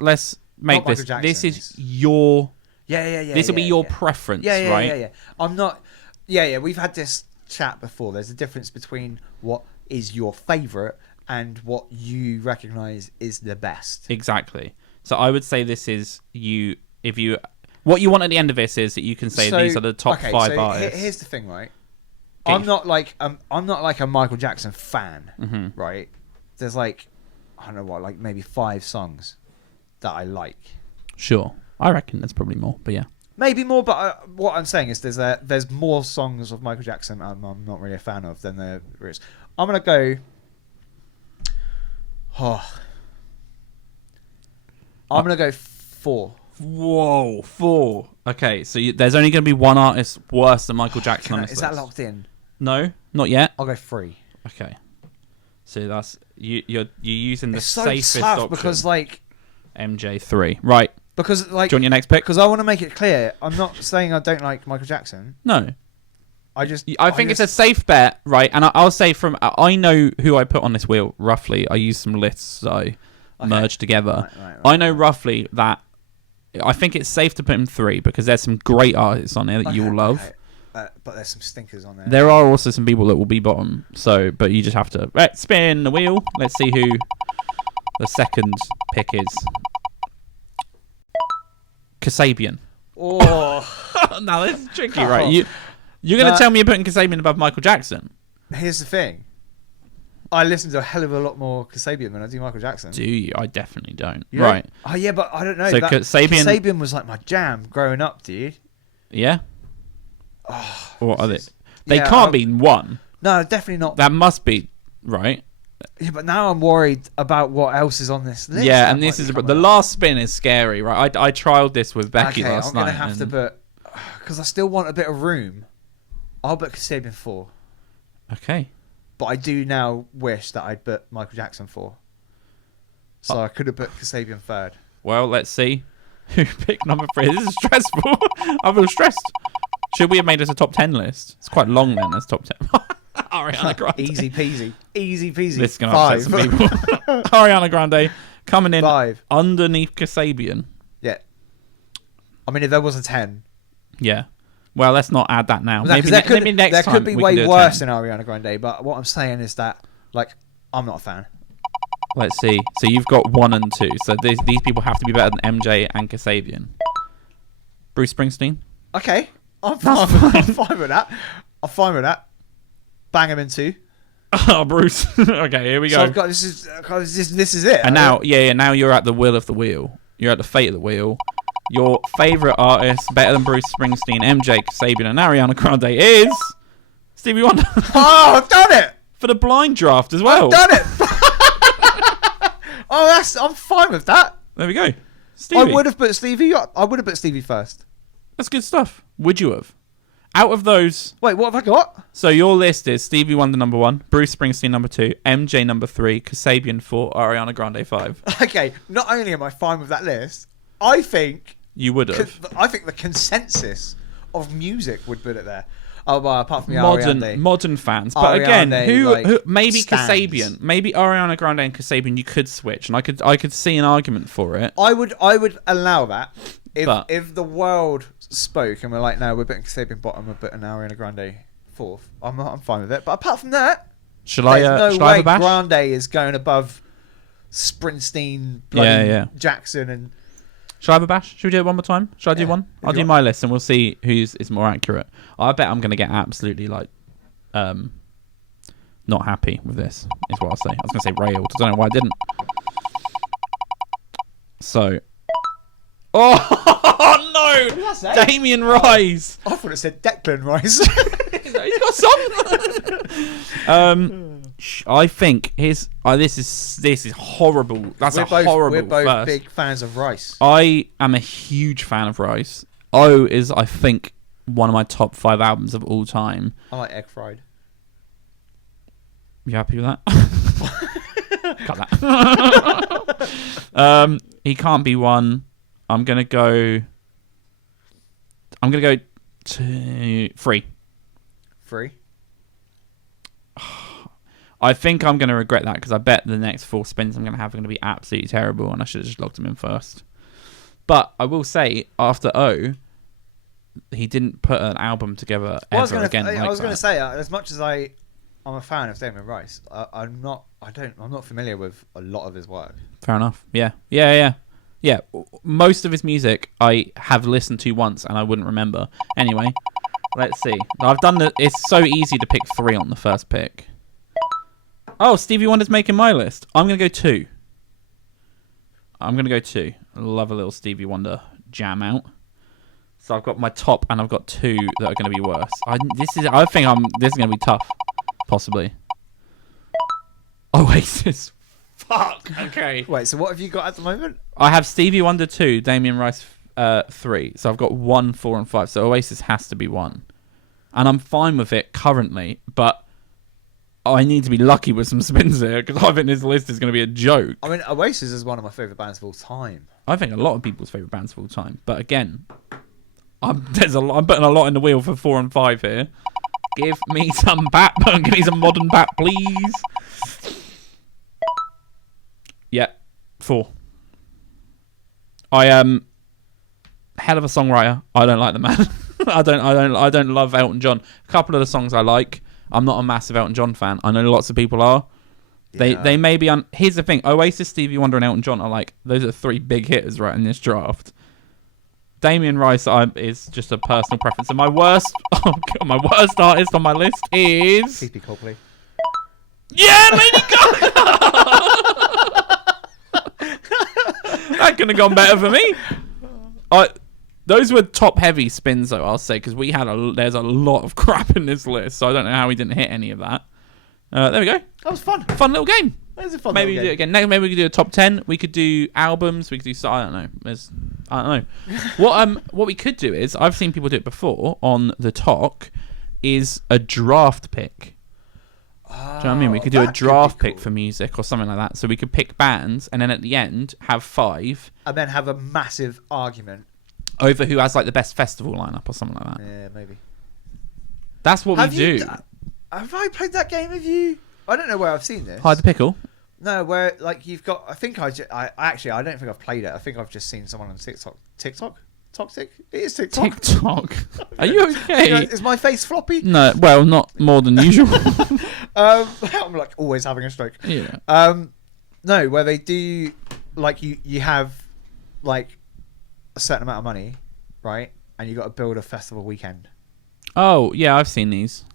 make this. Jackson, this is your. Yeah. This will be your preference, right? Yeah. I'm not. Yeah. We've had this chat before. There's a difference between what is your favourite and what you recognise is the best. Exactly. So I would say this is you. If you, what you want at the end of this is that you can say these are the top 5 artists. Here's the thing, right? I'm not like a Michael Jackson fan, right? There's like, I don't know what, like maybe 5 songs that I like. Sure, I reckon there's probably more, but yeah, maybe more. But what I'm saying is there's more songs of Michael Jackson I'm not really a fan of than there is. I'm gonna go. I'm gonna go 4. Whoa, 4. Okay, so there's only going to be one artist worse than Michael Jackson on this list. Is that locked in? No, not yet. I'll go 3. Okay, so that's you're using the it's so safest tough option. Because like MJ 3, right? Because like, do you want your next pick? Because I want to make it clear, I'm not saying I don't like Michael Jackson. No, I think it's a safe bet, right? And I'll say I know who I put on this wheel roughly. I used some lists I merged together. Right. I know roughly that. I think it's safe to put him 3 because there's some great artists on there that you will love. Okay. But there's some stinkers on there. There are also some people that will be bottom. So, but you just have to spin the wheel. Let's see who the second pick is. Kasabian. Oh, now this is tricky, right? You're going to tell me you're putting Kasabian above Michael Jackson? Here's the thing. I listen to a hell of a lot more Kasabian than I do Michael Jackson. Do you? I definitely don't. You right. Oh, yeah, but I don't know. So Kasabian was like my jam growing up, dude. Yeah? Oh, what are they? They can't be 1. No, definitely not. That must be, right? Yeah, but now I'm worried about what else is on this list. Yeah, and this is the last spin is scary, right? I trialed this with Becky last night. I'm going to have to put, because I still want a bit of room, I'll put Kasabian 4. Okay. But I do now wish that I'd put Michael Jackson 4. So I could have put Kasabian 3rd. Well, let's see who picked number 3. This is stressful. I feel stressed. Should we have made this a top 10 list? It's quite long then, as top 10. Ariana Grande. Easy peasy. Easy peasy. This is going to upset some people. Ariana Grande coming in 5. underneath Kasabian. Yeah. I mean, if there was a 10. Yeah. Well, let's not add that now. Maybe next time. There could be way worse than Ariana Grande, but what I'm saying is that, like, I'm not a fan. Let's see. So you've got 1 and 2. So these people have to be better than MJ and Kasabian. Bruce Springsteen? Okay. I'm fine with that. I'm fine with that. Bang him in 2. Oh, Bruce. Okay, here we go. So I've got this is it. And now, now you're at the will of the wheel. You're at the fate of the wheel. Your favourite artist, better than Bruce Springsteen, MJ, Kasabian, and Ariana Grande is Stevie Wonder. Oh, I've done it! For the blind draft as well. I've done it! I'm fine with that. There we go. Stevie. I would have put Stevie first. That's good stuff. Would you have? Out of those... Wait, what have I got? So your list is Stevie Wonder number 1, Bruce Springsteen number 2, MJ number 3, Kasabian 4, Ariana Grande 5. Okay, not only am I fine with that list, I think... You would have. I think the consensus of music would put it there. Oh, well, apart from the modern fans. But again, who maybe stands. Kasabian, maybe Ariana Grande and Kasabian, you could switch, and I could see an argument for it. I would allow that if the world spoke and we're like, no, we're putting Kasabian bottom, we're putting Ariana Grande 4th. I'm fine with it. But apart from that, shall I have a bash? Grande is going above Springsteen, Jackson, and. Shall I have a bash? Should we do it one more time? Shall I do one? I'll do my list and we'll see whose is more accurate. I bet I'm going to get absolutely not happy with this, is what I'll say. I was going to say railed. I don't know why I didn't. So. Oh, no! What did that say? Damien Rice. I thought it said Declan Rice. He's got some. I think this is horrible. That's horrible. We're both big fans of Rice. I am a huge fan of Rice. is, I think, one of my top 5 albums of all time. I like Egg Fried. You happy with that? Cut that. He can't be one. I'm gonna go to 3. 3. I think I'm going to regret that because I bet the next 4 spins I'm going to have are going to be absolutely terrible and I should have just locked him in first. But I will say, after O, he didn't put an album together ever again. I was going to say, as much as I'm a fan of Damien Rice, I'm not familiar with a lot of his work. Fair enough. Yeah. Most of his music I have listened to once and I wouldn't remember. Anyway, let's see. It's so easy to pick 3 on the first pick. Oh, Stevie Wonder's making my list. I'm going to go 2. I love a little Stevie Wonder jam out. So I've got my top and I've got 2 that are going to be worse. This is going to be tough. Possibly. Oasis. Fuck. Okay. Wait, so what have you got at the moment? I have Stevie Wonder 2, Damien Rice 3. So I've got 1, 4 and 5. So Oasis has to be 1. And I'm fine with it currently, but I need to be lucky with some spins here because I think this list is going to be a joke. I mean, Oasis is one of my favourite bands of all time. I think a lot of people's favourite bands of all time. But again, I'm putting a lot in the wheel for 4 and 5 here. Give me some bat. Give me some modern bat, please. Yeah, 4. I am hell of a songwriter. I don't like the man. I don't love Elton John. A couple of the songs I like. I'm not a massive Elton John fan. I know lots of people are. Yeah. They may be here's the thing. Oasis, Stevie Wonder and Elton John are like, those are 3 big hitters right in this draft. Damien Rice is just a personal preference. And my worst artist on my list is P.P. Coldplay. Yeah, Lady Gaga. That couldn't have gone better for me. Those were top heavy spins though, I'll say, because there's a lot of crap in this list, so I don't know how we didn't hit any of that. There we go. That was fun. Fun little game. That was a fun Maybe little we do it again. Maybe we could do a top 10. We could do albums. We could do. I don't know. I don't know. What we could do is, I've seen people do it before on the talk, is a draft pick. Do you know what I mean? We could do a draft pick for music or something like that. So we could pick bands and then at the end have 5. And then have a massive argument over who has like the best festival lineup or something like that. Yeah, maybe. That's what we do. Have I played that game with you? I don't know where I've seen this. Hide the pickle? No, where like you've got. I think I actually I don't think I've played it. I think I've just seen someone on TikTok. Toxic? It is TikTok. TikTok. Are you okay? Is my face floppy? No, well, not more than usual. I'm like always having a stroke. Yeah. No, where they do like you have like a certain amount of money, right? And you got to build a festival weekend. Oh yeah, I've seen these.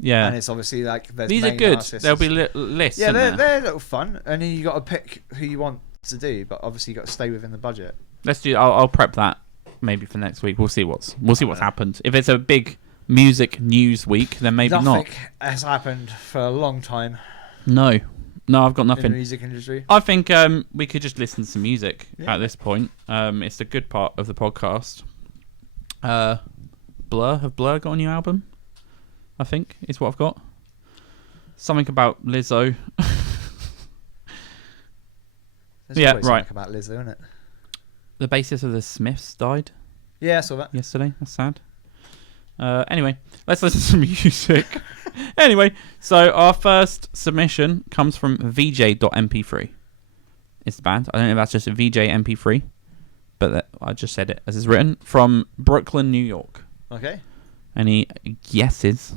Yeah, and it's obviously like these are good. There'll be lists. Yeah, they're a little fun, and then you got to pick who you want to do, but obviously you got to stay within the budget. Let's do. I'll prep that maybe for next week. We'll see what's happened. If it's a big music news week, then maybe Nothing not. has happened for a long time. No, I've got nothing. In the music industry. I think we could just listen to music at this point. It's a good part of the podcast. Blur got a new album? I think is what I've got. Something about Lizzo. Yeah, right. Something about Lizzo, isn't it? The bassist of the Smiths died. Yeah, I saw that yesterday. That's sad. Anyway, let's listen to some music. Anyway, so our first submission comes from VJ.mp3. It's the band. I don't know if that's just a VJ MP3, but I just said it as it's written. From Brooklyn, New York. Okay. Any guesses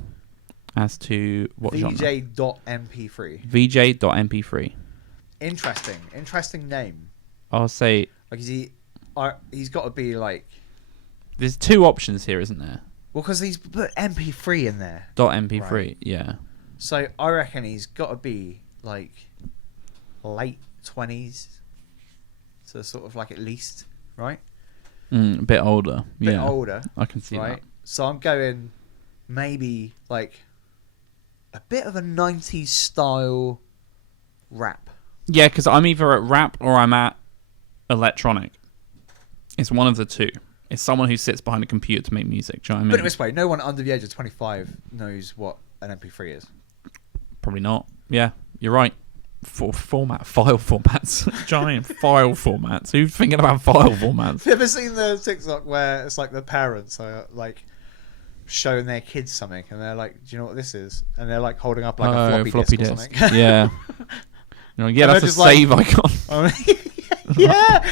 as to what genre? VJ.mp3. VJ.mp3. Interesting name. I'll say. Like, he's got to be like. There's 2 options here, isn't there? Well, because he's put MP3 in there. .mp3, right. Yeah. So I reckon he's got to be like late 20s, so sort of like at least, right? A bit older. Bit older. I can see that. So I'm going maybe like a bit of a 90s style rap. Yeah, because I'm either at rap or I'm at electronic. It's one of the 2. It's someone who sits behind a computer to make music. Do you know what I mean? But this way, no one under the age of 25 knows what an MP3 is. Probably not. Yeah, you're right. File formats, giant file formats. Who's thinking about file formats? Have you ever seen the TikTok where it's like the parents are like showing their kids something, and they're like, "Do you know what this is?" And they're like holding up like a floppy disk or something. Yeah. Yeah, that's a save icon. Yeah.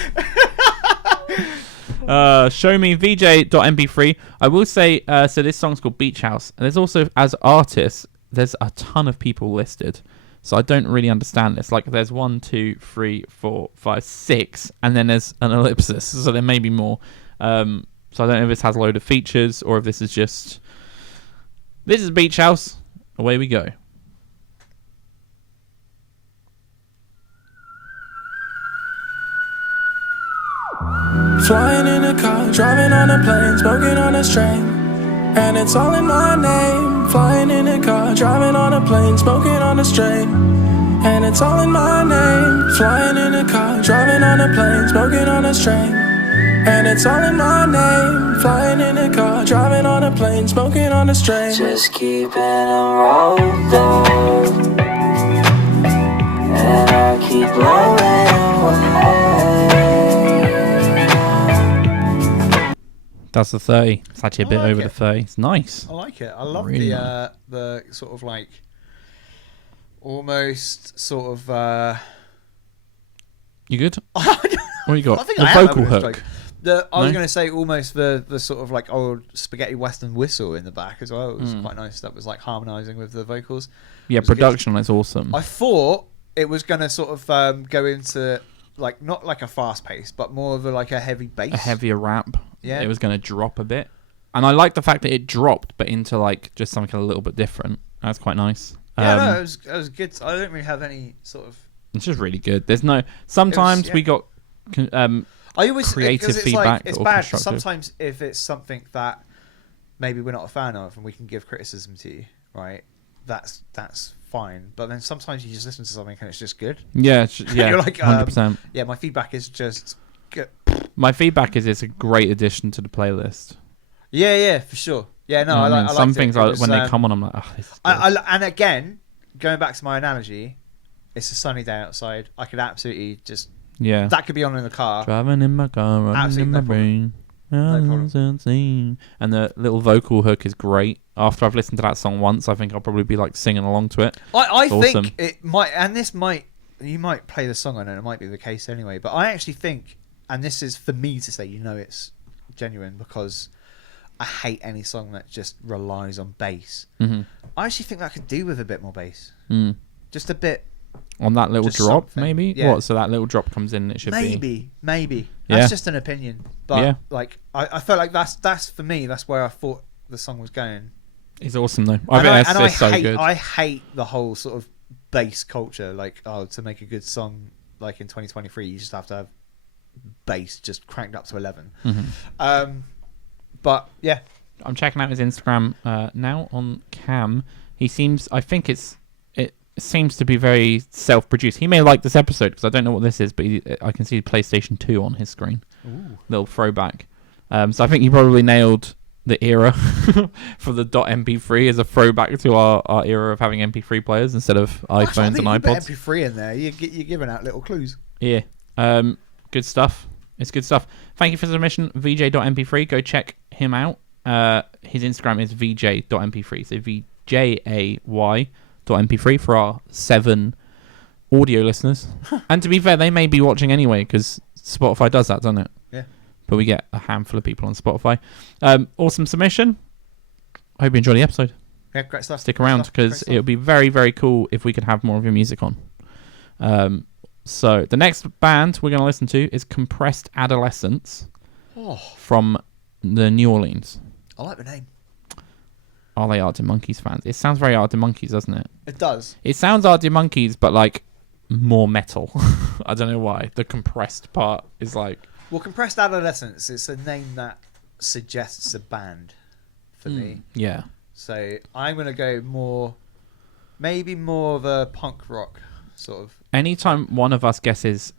Show me VJ.mp3. I will say, so this song's called Beach House, and there's also, as artists, there's a ton of people listed. So I don't really understand this. Like, there's 1, 2, 3, 4, 5, 6, and then there's an ellipsis. So there may be more. So I don't know if this has a load of features or if this is just. This is Beach House. Away we go. Flying in a car, driving on a plane, smoking on a train, and it's all in my name. Flying in a car, driving on a plane, smoking on a train, and it's all in my name. Flying in a car, driving on a plane, smoking on a train, and it's all in my name. Flying in a car, driving on a plane, smoking on a train. Just keep it rolling, and I keep blowing away. That's the 30. It's actually a bit over the 30. It's nice. I like it. I love Really the sort of like almost sort of. You good? What you got? I think The I am vocal having a hook. stroke. I was going to say almost the sort of like old spaghetti western whistle in the back as well. It was quite nice. That was like harmonising with the vocals. Yeah, production is awesome. I thought it was going to sort of go into like not like a fast pace, but more of like a heavy bass. A heavier rap. Yeah. It was going to drop a bit. And I like the fact that it dropped, but into like just something a little bit different. That's quite nice. Yeah, no, it was good. I don't really have any sort of. It's just really good. There's no. Sometimes we got. I always creative it's feedback. Like, it's or bad. constructive. Sometimes if it's something that maybe we're not a fan of, and we can give criticism to you, right? That's fine. But then sometimes you just listen to something and it's just good. Yeah, yeah. You're like, 100%. Yeah, my feedback is just good. My feedback is it's a great addition to the playlist. Yeah, for sure. Yeah, no, I like some things when they come on, I'm like, oh, this is good. and again, going back to my analogy, it's a sunny day outside. I could absolutely just that could be on in the car. Driving in my car, running Absolutely in no my problem. brain. And the little vocal hook is great. After I've listened to that song once, I think I'll probably be like singing along to it. I awesome. think it might, and this might, you might play the song on it. It might be the case anyway. But I actually think, and this is for me to say, it's genuine because I hate any song that just relies on bass. Mm-hmm. I actually think that could do with a bit more bass. Just a bit. On that little drop, something. maybe? Yeah. What? So that little drop comes in, it should be. Maybe. Yeah. That's just an opinion. But Yeah. like, I felt like that's for me. That's where I thought the song was going. It's awesome though. I think it's so good. I hate the whole sort of bass culture. Like, to make a good song, like in 2023, you just have to have bass just cranked up to 11. Mm-hmm. But yeah, I'm checking out his Instagram now on Cam. He seems, I think it seems to be very self-produced. He may like this episode because I don't know what this is, but I can see PlayStation 2 on his screen. Ooh. Little throwback. So I think he probably nailed the era for the .mp3 as a throwback to our era of having MP3 players instead of iPhones and iPods. MP3 in there, you're giving out little clues. Yeah. Good stuff. It's good stuff. Thank you for the submission, VJ.mp3. Go check him out. His Instagram is VJ.mp3. So VJAY.mp3 for our 7 audio listeners. And to be fair, they may be watching anyway because Spotify does that, doesn't it? Yeah. But we get a handful of people on Spotify. Awesome submission. Hope you enjoy the episode. Yeah, great stuff. Stick around because it would be very, very cool if we could have more of your music on. So the next band we're going to listen to is Compressed Adolescence from the New Orleans. I like the name. Are they Arctic Monkeys fans? It sounds very Arctic Monkeys, doesn't it? It does. It sounds Arctic Monkeys, but like more metal. I don't know why. The compressed part is like... Well, Compressed Adolescence is a name that suggests a band for me. Yeah. So I'm going to go maybe more of a punk rock sort of. Anytime one of us guesses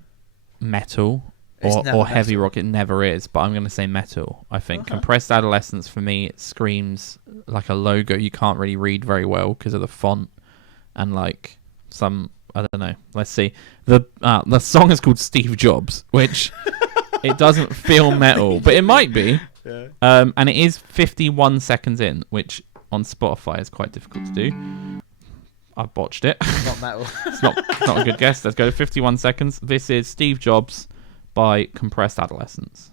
metal or heavy rock, it never is, but I'm going to say metal. I think Compressed Adolescence for me, it screams like a logo you can't really read very well because of the font and like some, I don't know. Let's see. The song is called Steve Jobs, which it doesn't feel metal, but it might be. Yeah. And it is 51 seconds in, which on Spotify is quite difficult to do. I botched it. Not metal. It's not a good guess. Let's go to 51 seconds. This is Steve Jobs by Compressed Adolescence.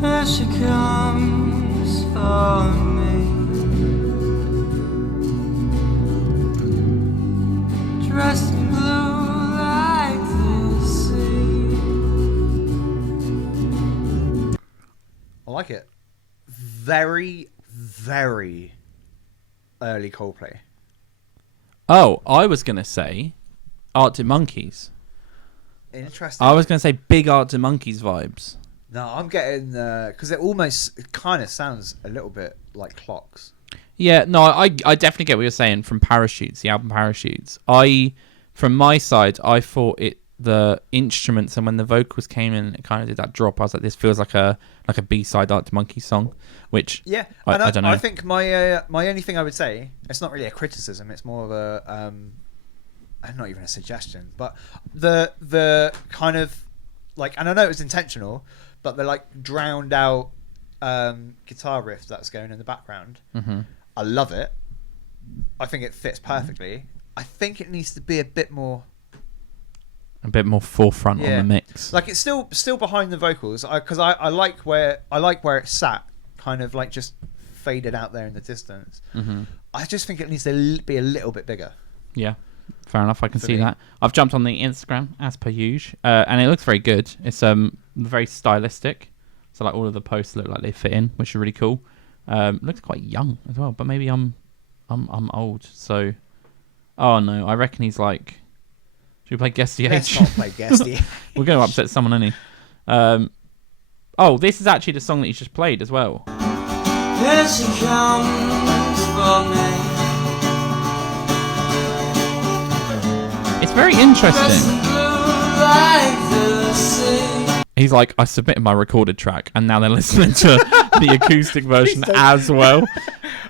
Here she comes for me, dressed in blue like the sea. I like it. Very, very early Coldplay. Oh, I was going to say Arctic Monkeys. Interesting. I was going to say big Arctic Monkeys vibes. No, I'm getting because it kind of sounds a little bit like Clocks. Yeah, no, I definitely get what you're saying from Parachutes, the album Parachutes. From my side, I thought the instruments and when the vocals came in, it kind of did that drop. I was like, this feels like a B-side Arctic Monkeys song, which Yeah, I don't know. I think my only thing I would say, it's not really a criticism. It's more of a not even a suggestion, but the kind of like, and I know it was intentional, but the like drowned out guitar riff that's going in the background. Mm-hmm. I love it. I think it fits perfectly. I think it needs to be a bit more forefront on the mix. Like it's still behind the vocals because I like where it sat, kind of like just faded out there in the distance. Mm-hmm. I just think it needs to be a little bit bigger. Yeah, fair enough. I can see me. that. I've jumped on the Instagram as per usual, and it looks very good. It's very stylistic. So like all of the posts look like they fit in, which is really cool. Looks quite young as well, but maybe I'm old. So, oh no, I reckon he's like. Should we play Guess the Age? Let's not play Guess the Age. We're going to upset someone, aren't we? Oh, this is actually the song that he's just played as well. Here she comes for me. It's very interesting. Dressed in blue like the sea. He's like, I submitted my recorded track, and now they're listening to the acoustic version as well.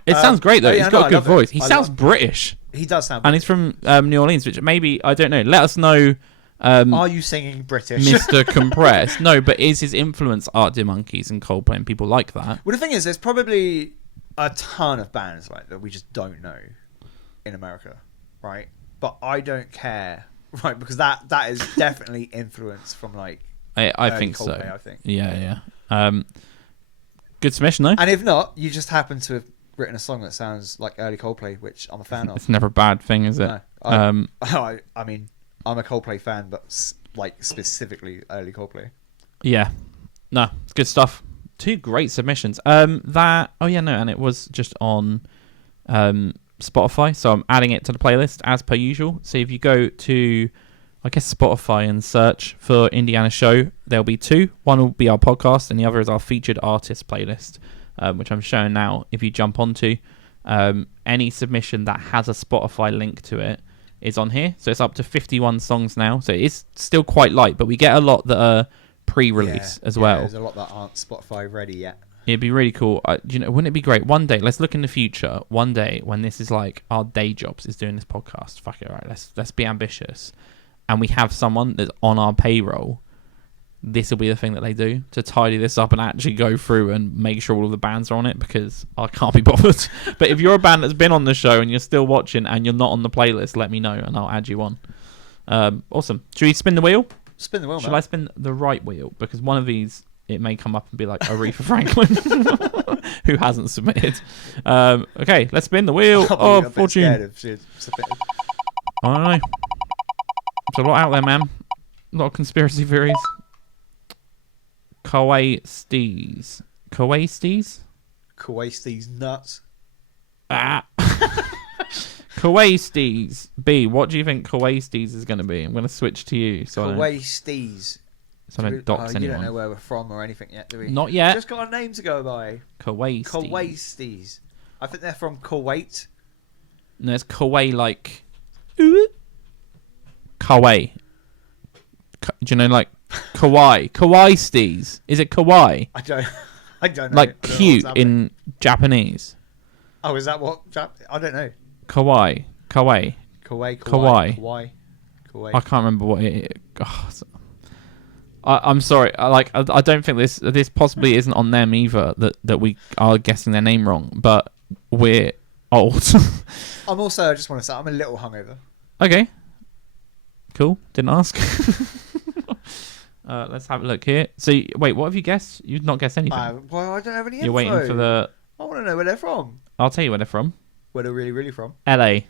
It sounds great, though. yeah, He's got a good voice. it. He I sounds love- British. He does sound. And he's from New Orleans, which maybe, I don't know. Let us know. Are you singing British? Mr. Compressed. No, but is his influence Arctic Monkeys and Coldplay and people like that? Well, the thing is, there's probably a ton of bands like that we just don't know in America, right? But I don't care, right? Because that is definitely influence from like. I think so. Coldplay, I think. Yeah. Good submission, though. And if not, you just happen to have written a song that sounds like early Coldplay, which I'm a fan of. It's never a bad thing, is it? No, I mean, I'm a Coldplay fan, but like specifically early Coldplay. Yeah. No, it's good stuff. Two great submissions. And it was just on Spotify, so I'm adding it to the playlist as per usual. So if you go to, I guess, Spotify and search for Indiana Show, there'll be two. One will be our podcast, and the other is our featured artist playlist, which I'm showing now. If you jump onto any submission that has a Spotify link to it is on here. So it's up to 51 songs now. So it's still quite light, but we get a lot that are pre-release as well. There's a lot that aren't Spotify ready yet. It'd be really cool. Wouldn't it be great? One day, let's look in the future. One day when this is like our day jobs is doing this podcast. Fuck it, all right. Let's be ambitious, and we have someone that's on our payroll. This will be the thing that they do to tidy this up and actually go through and make sure all of the bands are on it, because I can't be bothered. But if you're a band that's been on the show and you're still watching and you're not on the playlist, let me know and I'll add you on. Awesome. Should we spin the wheel? Spin the wheel, Shall I spin the right wheel? Because one of these, it may come up and be like Aretha Franklin, who hasn't submitted. Okay, let's spin the wheel of fortune. I don't know. There's a lot out there, man. A lot of conspiracy theories. KawaiiSteez. KawaiiSteez? KawaiiSteez nuts. KawaiiSteez. B, what do you think KawaiiSteez is going to be? I'm going to switch to you. So KawaiiSteez. so I don't dox anyone. You don't know where we're from or anything yet, do we? Not yet. Just got a name to go by. KawaiiSteez. KawaiiSteez. I think they're from Kuwait. No, it's Kawaii like... Kawaii. Do you know, like, Kawaii? KawaiiSteez. Is it Kawaii? I don't know. Like cute in Japanese. Oh, is that what? I don't know. Kawaii. Kawaii. I can't remember what it is. God. I'm sorry. I don't think this possibly isn't on them either. That we are guessing their name wrong, but we're old. I just want to say I'm a little hungover. Okay. Cool. Didn't ask. Let's have a look here. So wait, what have you guessed? You've not guessed anything. Well, I don't have any info. You're waiting for the... I want to know where they're from. I'll tell you where they're from. Where they're really from? LA.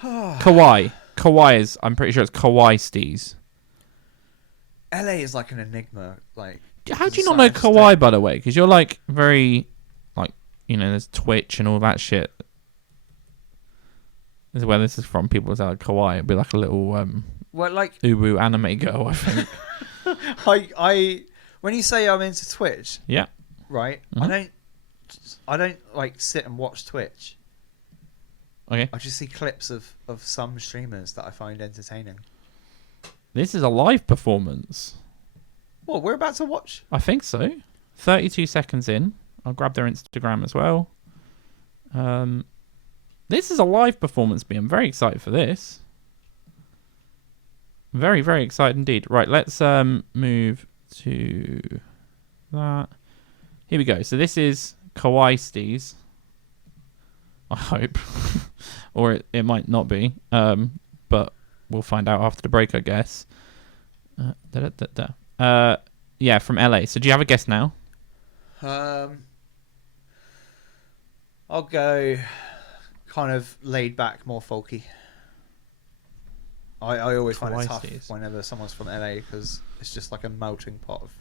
Kauai. Kauai is... I'm pretty sure it's KawaiiSteez. LA is like an enigma. Like, how do you not know Kauai, by the way? Because you're like very... Like, you know, there's Twitch and all that shit. This is where this is from. People say like Kauai. It'd be like a little... well, like... Ubu anime girl, I think. I when you say I'm into Twitch... Yeah. Right? Mm-hmm. I don't like sit and watch Twitch. Okay. I just see clips of some streamers that I find entertaining. This is a live performance. What, we're about to watch? I think so. 32 seconds in. I'll grab their Instagram as well. This is a live performance, B. I'm very excited for this. Very, very excited indeed. Right, let's move to that. Here we go. So this is KawaiiSteez. I hope. Or it might not be. But we'll find out after the break, I guess. Yeah, from LA. So do you have a guess now? I'll go kind of laid back, more folky. I always find it tough whenever someone's from LA because it's just like a melting pot of...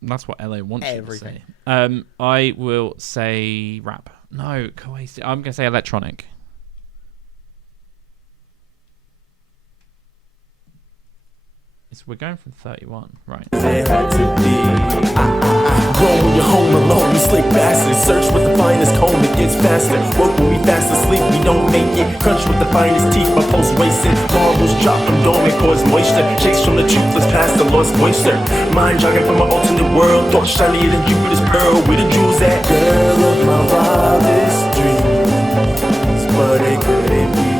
That's what LA wants everything. You to say. I will say rap. No, KawaiiSteez. I'm going to say electronic. We're going from 31, right? Grow when you're home alone, you slick bastard. Search with the finest comb, it gets faster. Work when we fast asleep, we don't make it. Crunch with the finest teeth, my pulse wasted. Marbles drop from dormant, cause moisture. Shakes from the toothless past the lost moisture. Mind jogging from an alternate world. Thought shinier than Jupiter's pearl. Where the jewels at? Girl of my wildest dreams. But it couldn't be,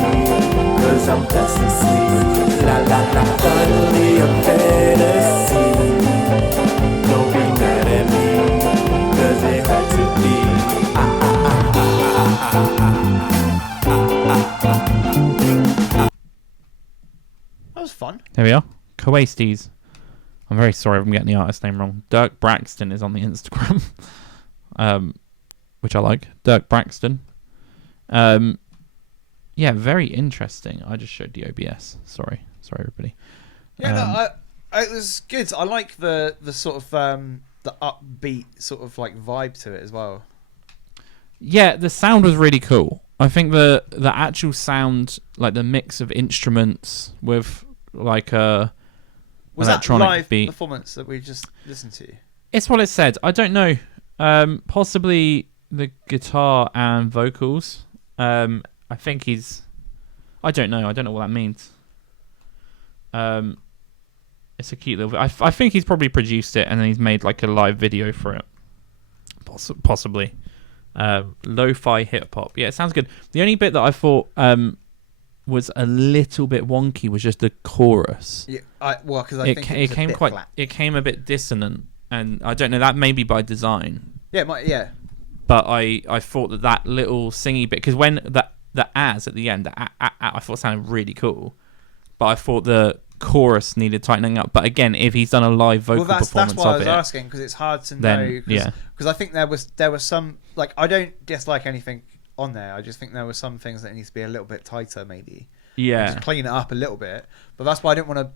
cause I'm fast asleep. La la la, finally a fantasy. Don't be mad at me, cause it had to be. That was fun. There we are. KawaiiSteez. I'm very sorry if I'm getting the artist name wrong. Dirk Braxton is on the Instagram. Which I like. Dirk Braxton. Yeah, very interesting. I just showed the OBS. Sorry, everybody. Yeah, no, it was good. I like the sort of the upbeat sort of like vibe to it as well. Yeah, the sound was really cool. I think the actual sound, like the mix of instruments with like a electronic that live beat performance that we just listened to? It's what it said. I don't know. Possibly the guitar and vocals. I think he's... I don't know. I don't know what that means. It's a cute little... I think he's probably produced it and then he's made like a live video for it. Possibly. Lo-fi hip-hop. Yeah, it sounds good. The only bit that I thought was a little bit wonky was just the chorus. Yeah, because I think it came quite... Flat. It came a bit dissonant. And I don't know, that may be by design. Yeah, But I thought that little singy bit... Because when the as at the end, I thought it sounded really cool. But I thought the chorus needed tightening up. But again, if he's done a live vocal performance of it... That's why I was asking, because it's hard to know. Because I think there was some... Like, I don't dislike anything on there. I just think there were some things that needs to be a little bit tighter, maybe. Yeah. And just clean it up a little bit. But that's why I didn't want to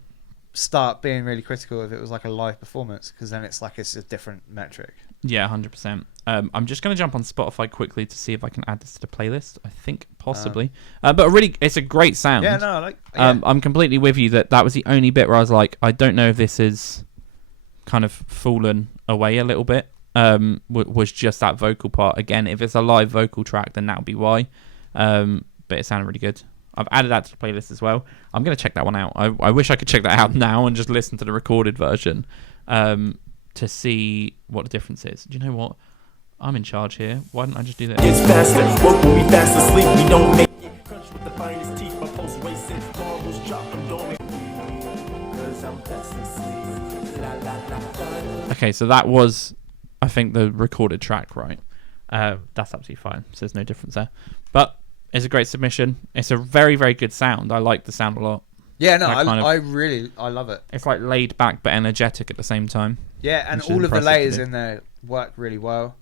start being really critical if it was like a live performance, because then it's a different metric. Yeah, 100%. I'm just going to jump on Spotify quickly to see if I can add this to the playlist. I think possibly. But really, it's a great sound. Yeah, no, I'm completely with you that was the only bit where I was like, I don't know if this is kind of fallen away a little bit. Was just that vocal part. Again, if it's a live vocal track, then that would be why. But it sounded really good. I've added that to the playlist as well. I'm going to check that one out. I wish I could check that out now and just listen to the recorded version. To see what the difference is. Do you know what? I'm in charge here. Why don't I just do this? It's faster, work when we fast asleep, we don't make it. Crunch with the finest teeth, my pulse racing, marbles dropping, dormant. Cause I'm fast asleep. La la la fun. Okay, so that was, I think, the recorded track, right? That's absolutely fine. So there's no difference there. But it's a great submission. It's a very, very good sound. I like the sound a lot. Yeah, no, I love it. It's like laid back but energetic at the same time. Yeah, and all of the layers in there work really well.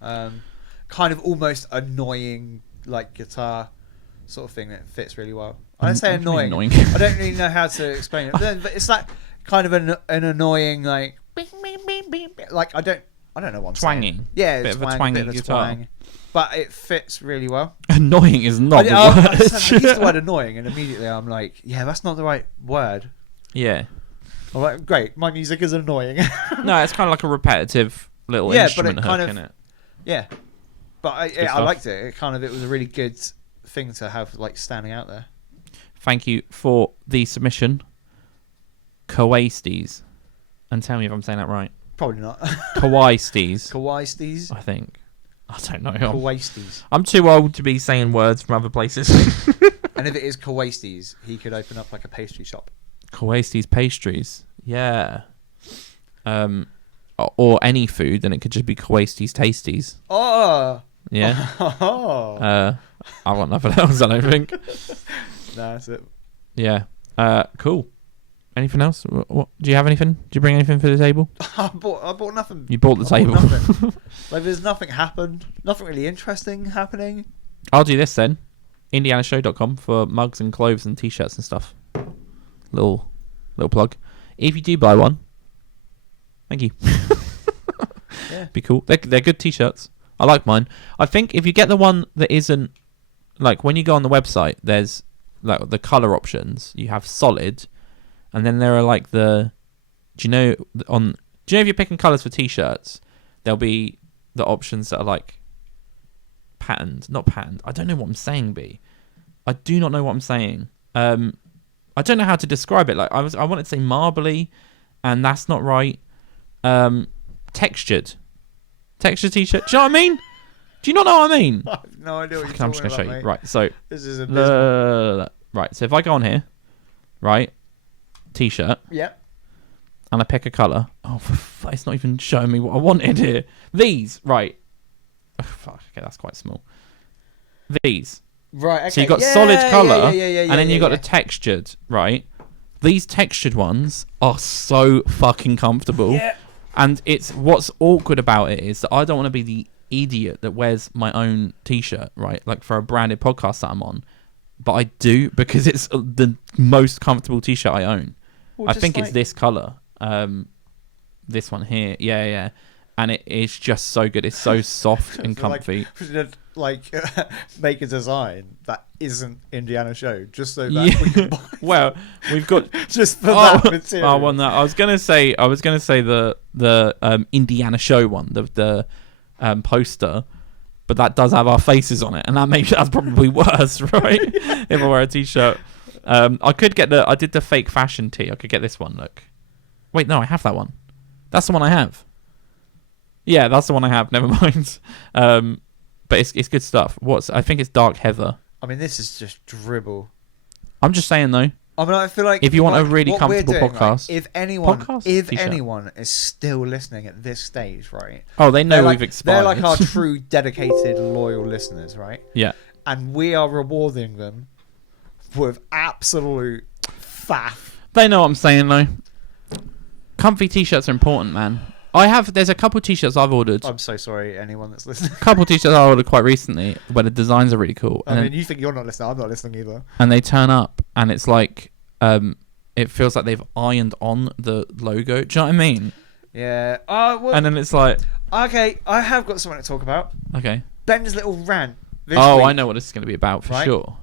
Kind of almost annoying, like guitar sort of thing that fits really well. I don't say annoying. I don't really know how to explain it. But it's like kind of an annoying like I don't know what I'm twanging. Saying. Yeah, bit of a twangy guitar. Twang, but it fits really well. Annoying is not the word. I used the word annoying, and immediately I'm like, yeah, that's not the right word. Yeah. I'm like, great, my music is annoying. No, it's kind of like a repetitive little instrument but hook in it. Yeah, but I liked it. It was a really good thing to have like standing out there. Thank you for the submission, KawaiiSteez, and tell me if I'm saying that right. Probably not. KawaiiSteez. KawaiiSteez. I think. I don't know. KawaiiSteez. I'm too old to be saying words from other places. And if it is KawaiiSteez, he could open up like a pastry shop. KawaiiSteez pastries. Yeah. Or any food, then it could just be KawaiiSteez Tasties. Oh. Yeah. Oh. I want nothing else, I don't think. No, that's it. Yeah. Cool. Anything else? What do you have anything? Do you bring anything for the table? I bought nothing. You bought the table. Like there's nothing happened. Nothing really interesting happening. I'll do this then. IndianaShow.com for mugs and clothes and t-shirts and stuff. Little plug. If you do buy one, thank you. Yeah. Be cool. They're good t-shirts. I like mine. I think if you get the one that isn't, like when you go on the website, there's like the color options. You have solid, and then there are like do you know if you're picking colors for t-shirts, there'll be the options that are like not patterned. I don't know what I'm saying, B. I do not know what I'm saying. I don't know how to describe it. Like I wanted to say marbly, and that's not right. Textured t-shirt. Do you know what I mean? Do you not know what I mean? I have no idea what you're talking about. I'm just gonna show you. Mate. Right, so this is a right. So if I go on here, right, t-shirt. Yep. And I pick a color. Oh, it's not even showing me what I wanted here. These, right? Oh, fuck. Okay, that's quite small. These. Right. Okay. So you got solid color, and then you got the textured, right? These textured ones are so fucking comfortable. Yeah. And what's awkward about it is that I don't want to be the idiot that wears my own t-shirt, right? Like for a branded podcast that I'm on, but I do because it's the most comfortable t-shirt I own. Well, I think it's this color, this one here, yeah, and it is just so good. It's so soft and comfy. Like make a design that isn't Indiana Show, just so that we can buy. Well, we've got just for that material. I want that. I was gonna say the Indiana Show one, the poster, but that does have our faces on it, and that's probably worse, right? If I wear a t-shirt, I did the fake fashion tee. I could get this one. Look, wait, no, I have that one. That's the one I have. Yeah, that's the one I have. Never mind. But it's good stuff. I think it's dark heather. I mean, this is just dribble. I'm just saying though. I mean, I feel like if you want a really comfortable podcast, if anyone is still listening at this stage, right? Oh, they know we've expired. They're like our true, dedicated, loyal listeners, right? Yeah. And we are rewarding them with absolute faff. They know what I'm saying though. Comfy t-shirts are important, man. There's a couple t-shirts I've ordered. I'm so sorry, anyone that's listening. A couple t-shirts I ordered quite recently where the designs are really cool. I mean, you think you're not listening, I'm not listening either. And they turn up and it's like it feels like they've ironed on the logo. Do you know what I mean? Yeah. Well, And then it's like, okay, I have got something to talk about. okay. Ben's little rant. This Oh, week. I know what this is going to be about for Right? sure.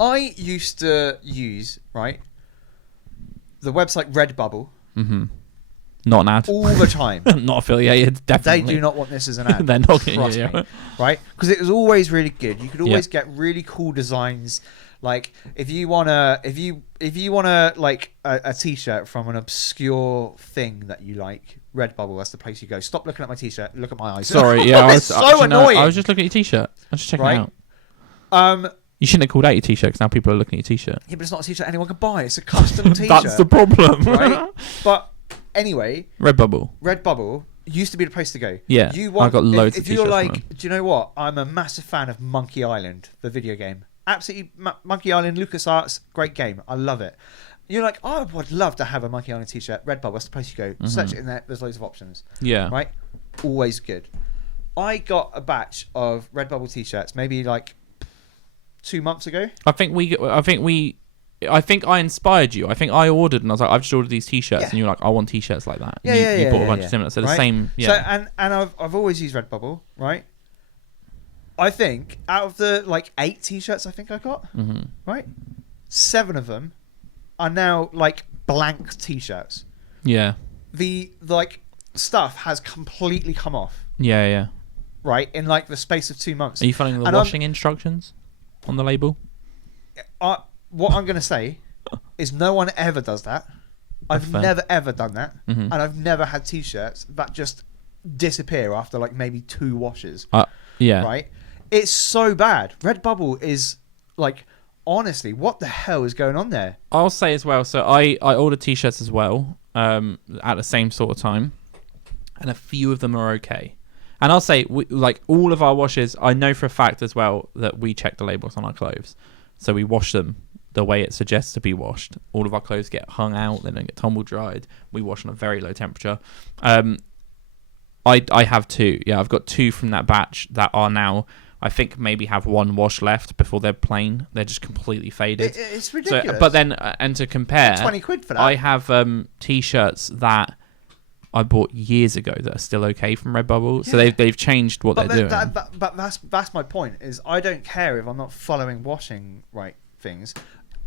I used to use, right, the website Redbubble Mm-hmm. Not an ad. all the time. Not affiliated, They definitely. do not want this as an ad. They're not going Trust to. me, right? Because it was always really good. You could always get really cool designs. Like if you wanna like a t-shirt from an obscure thing that you like, Redbubble, that's the place you go. Stop looking at my t-shirt. Look at my eyes. Sorry, yeah. It's so annoying. I was just looking at your t-shirt. I was just checking Right? it out. You shouldn't have called out your t-shirt because now people are looking at your t-shirt. Yeah, but it's not a t-shirt anyone can buy. It's a custom t-shirt. That's the problem. Right? But anyway, Redbubble used to be the place to go. Yeah, I got loads of if you're t-shirts like, from them. do you know what? I'm a massive fan of Monkey Island, the video game. Absolutely, Monkey Island, LucasArts, great game. I love it. You're like, I would love to have a Monkey Island t-shirt. Redbubble, that's the place you go. Search it in there. There's loads of options. Yeah. Right? Always good. I got a batch of Redbubble t-shirts maybe like 2 months ago. I think I inspired you. I think I ordered and I was like, I've just ordered these t-shirts, and you're like, I want t-shirts like that. You bought a bunch of similar. So the same. Yeah. So and I've always used Redbubble, right? I think out of the like 8 t-shirts I think I got, right, 7 of them are now like blank t-shirts. Yeah. The like stuff has completely come off. Yeah. Right, in like the space of 2 months. Are you following the washing instructions on the label? What I'm gonna say is no one ever does that. I've never ever done that, and I've never had t-shirts that just disappear after like maybe 2 washes. Yeah. Right. It's so bad. Redbubble is like, honestly, what the hell is going on there? I'll say as well. So I ordered t-shirts as well at the same sort of time, and a few of them are okay. And I'll say, like all of our washes, I know for a fact as well that we check the labels on our clothes, so we wash them the way it suggests to be washed. All of our clothes get hung out; they don't get tumble dried. We wash on a very low temperature. I have 2. Yeah, I've got 2 from that batch that are now, I think, maybe have 1 wash left before they're plain. They're just completely faded. It's ridiculous. So, but then, and to compare, 20 quid for that. I have t-shirts that I bought years ago that are still okay from Redbubble. Yeah. So they've changed what they're doing. But that's my point. Is I don't care if I'm not following washing things.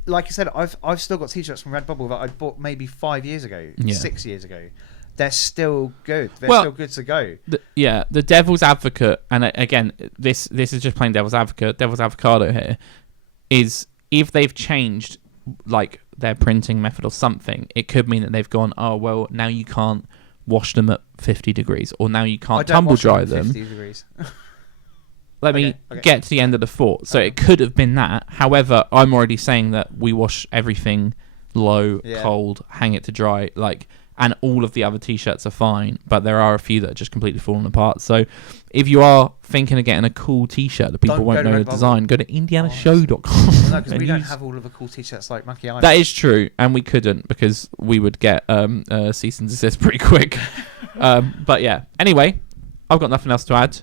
Like I said, I've still got t-shirts from Redbubble that I bought maybe 5 years ago, 6 years ago. They're still good. They're still good to go. The devil's advocate, and again, this is just plain devil's advocate, devil's avocado here, is if they've changed like their printing method or something, it could mean that they've gone, oh, well, now you can't wash them at 50 degrees, or now you can't tumble dry them. 50 degrees. Let me get to the end of the thought. So it could have been that. However, I'm already saying that we wash everything low, cold, hang it to dry, and all of the other t-shirts are fine, but there are a few that are just completely falling apart. So if you are thinking of getting a cool t-shirt that people won't know the design, go to indianashow.com. No, because we don't have all of the cool t-shirts like Monkey Island. That is true, and we couldn't because we would get cease and desist pretty quick. But yeah, anyway, I've got nothing else to add.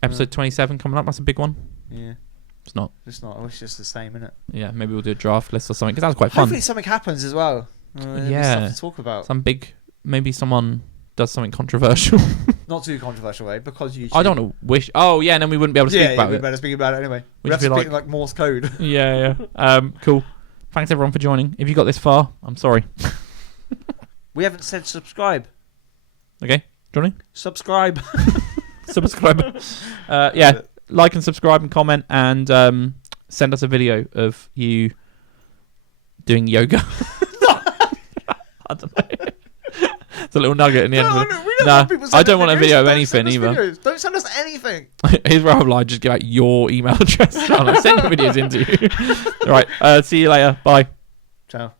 Episode 27 coming up. That's a big one. Yeah. It's not. It's not. It's just the same, isn't it? Yeah, maybe we'll do a draft list or something because that was quite fun. Hopefully something happens as well. Stuff to talk about. Maybe someone does something controversial. Not too controversial, though, because you. I don't know. Oh, yeah, and then we wouldn't be able to speak about it. Yeah, we better speak about it anyway. We have to speak like Morse code. Yeah. Cool. Thanks everyone for joining. If you got this far, I'm sorry. We haven't said subscribe. Okay, Johnny. Subscribe. Yeah, like and subscribe and comment and send us a video of you doing yoga. I don't know. It's a little nugget in the end of it. No, I don't want a video of anything either. Don't send us anything. Here's where I'm like, just give out your email address. Send your videos into you. All right. See you later. Bye. Ciao.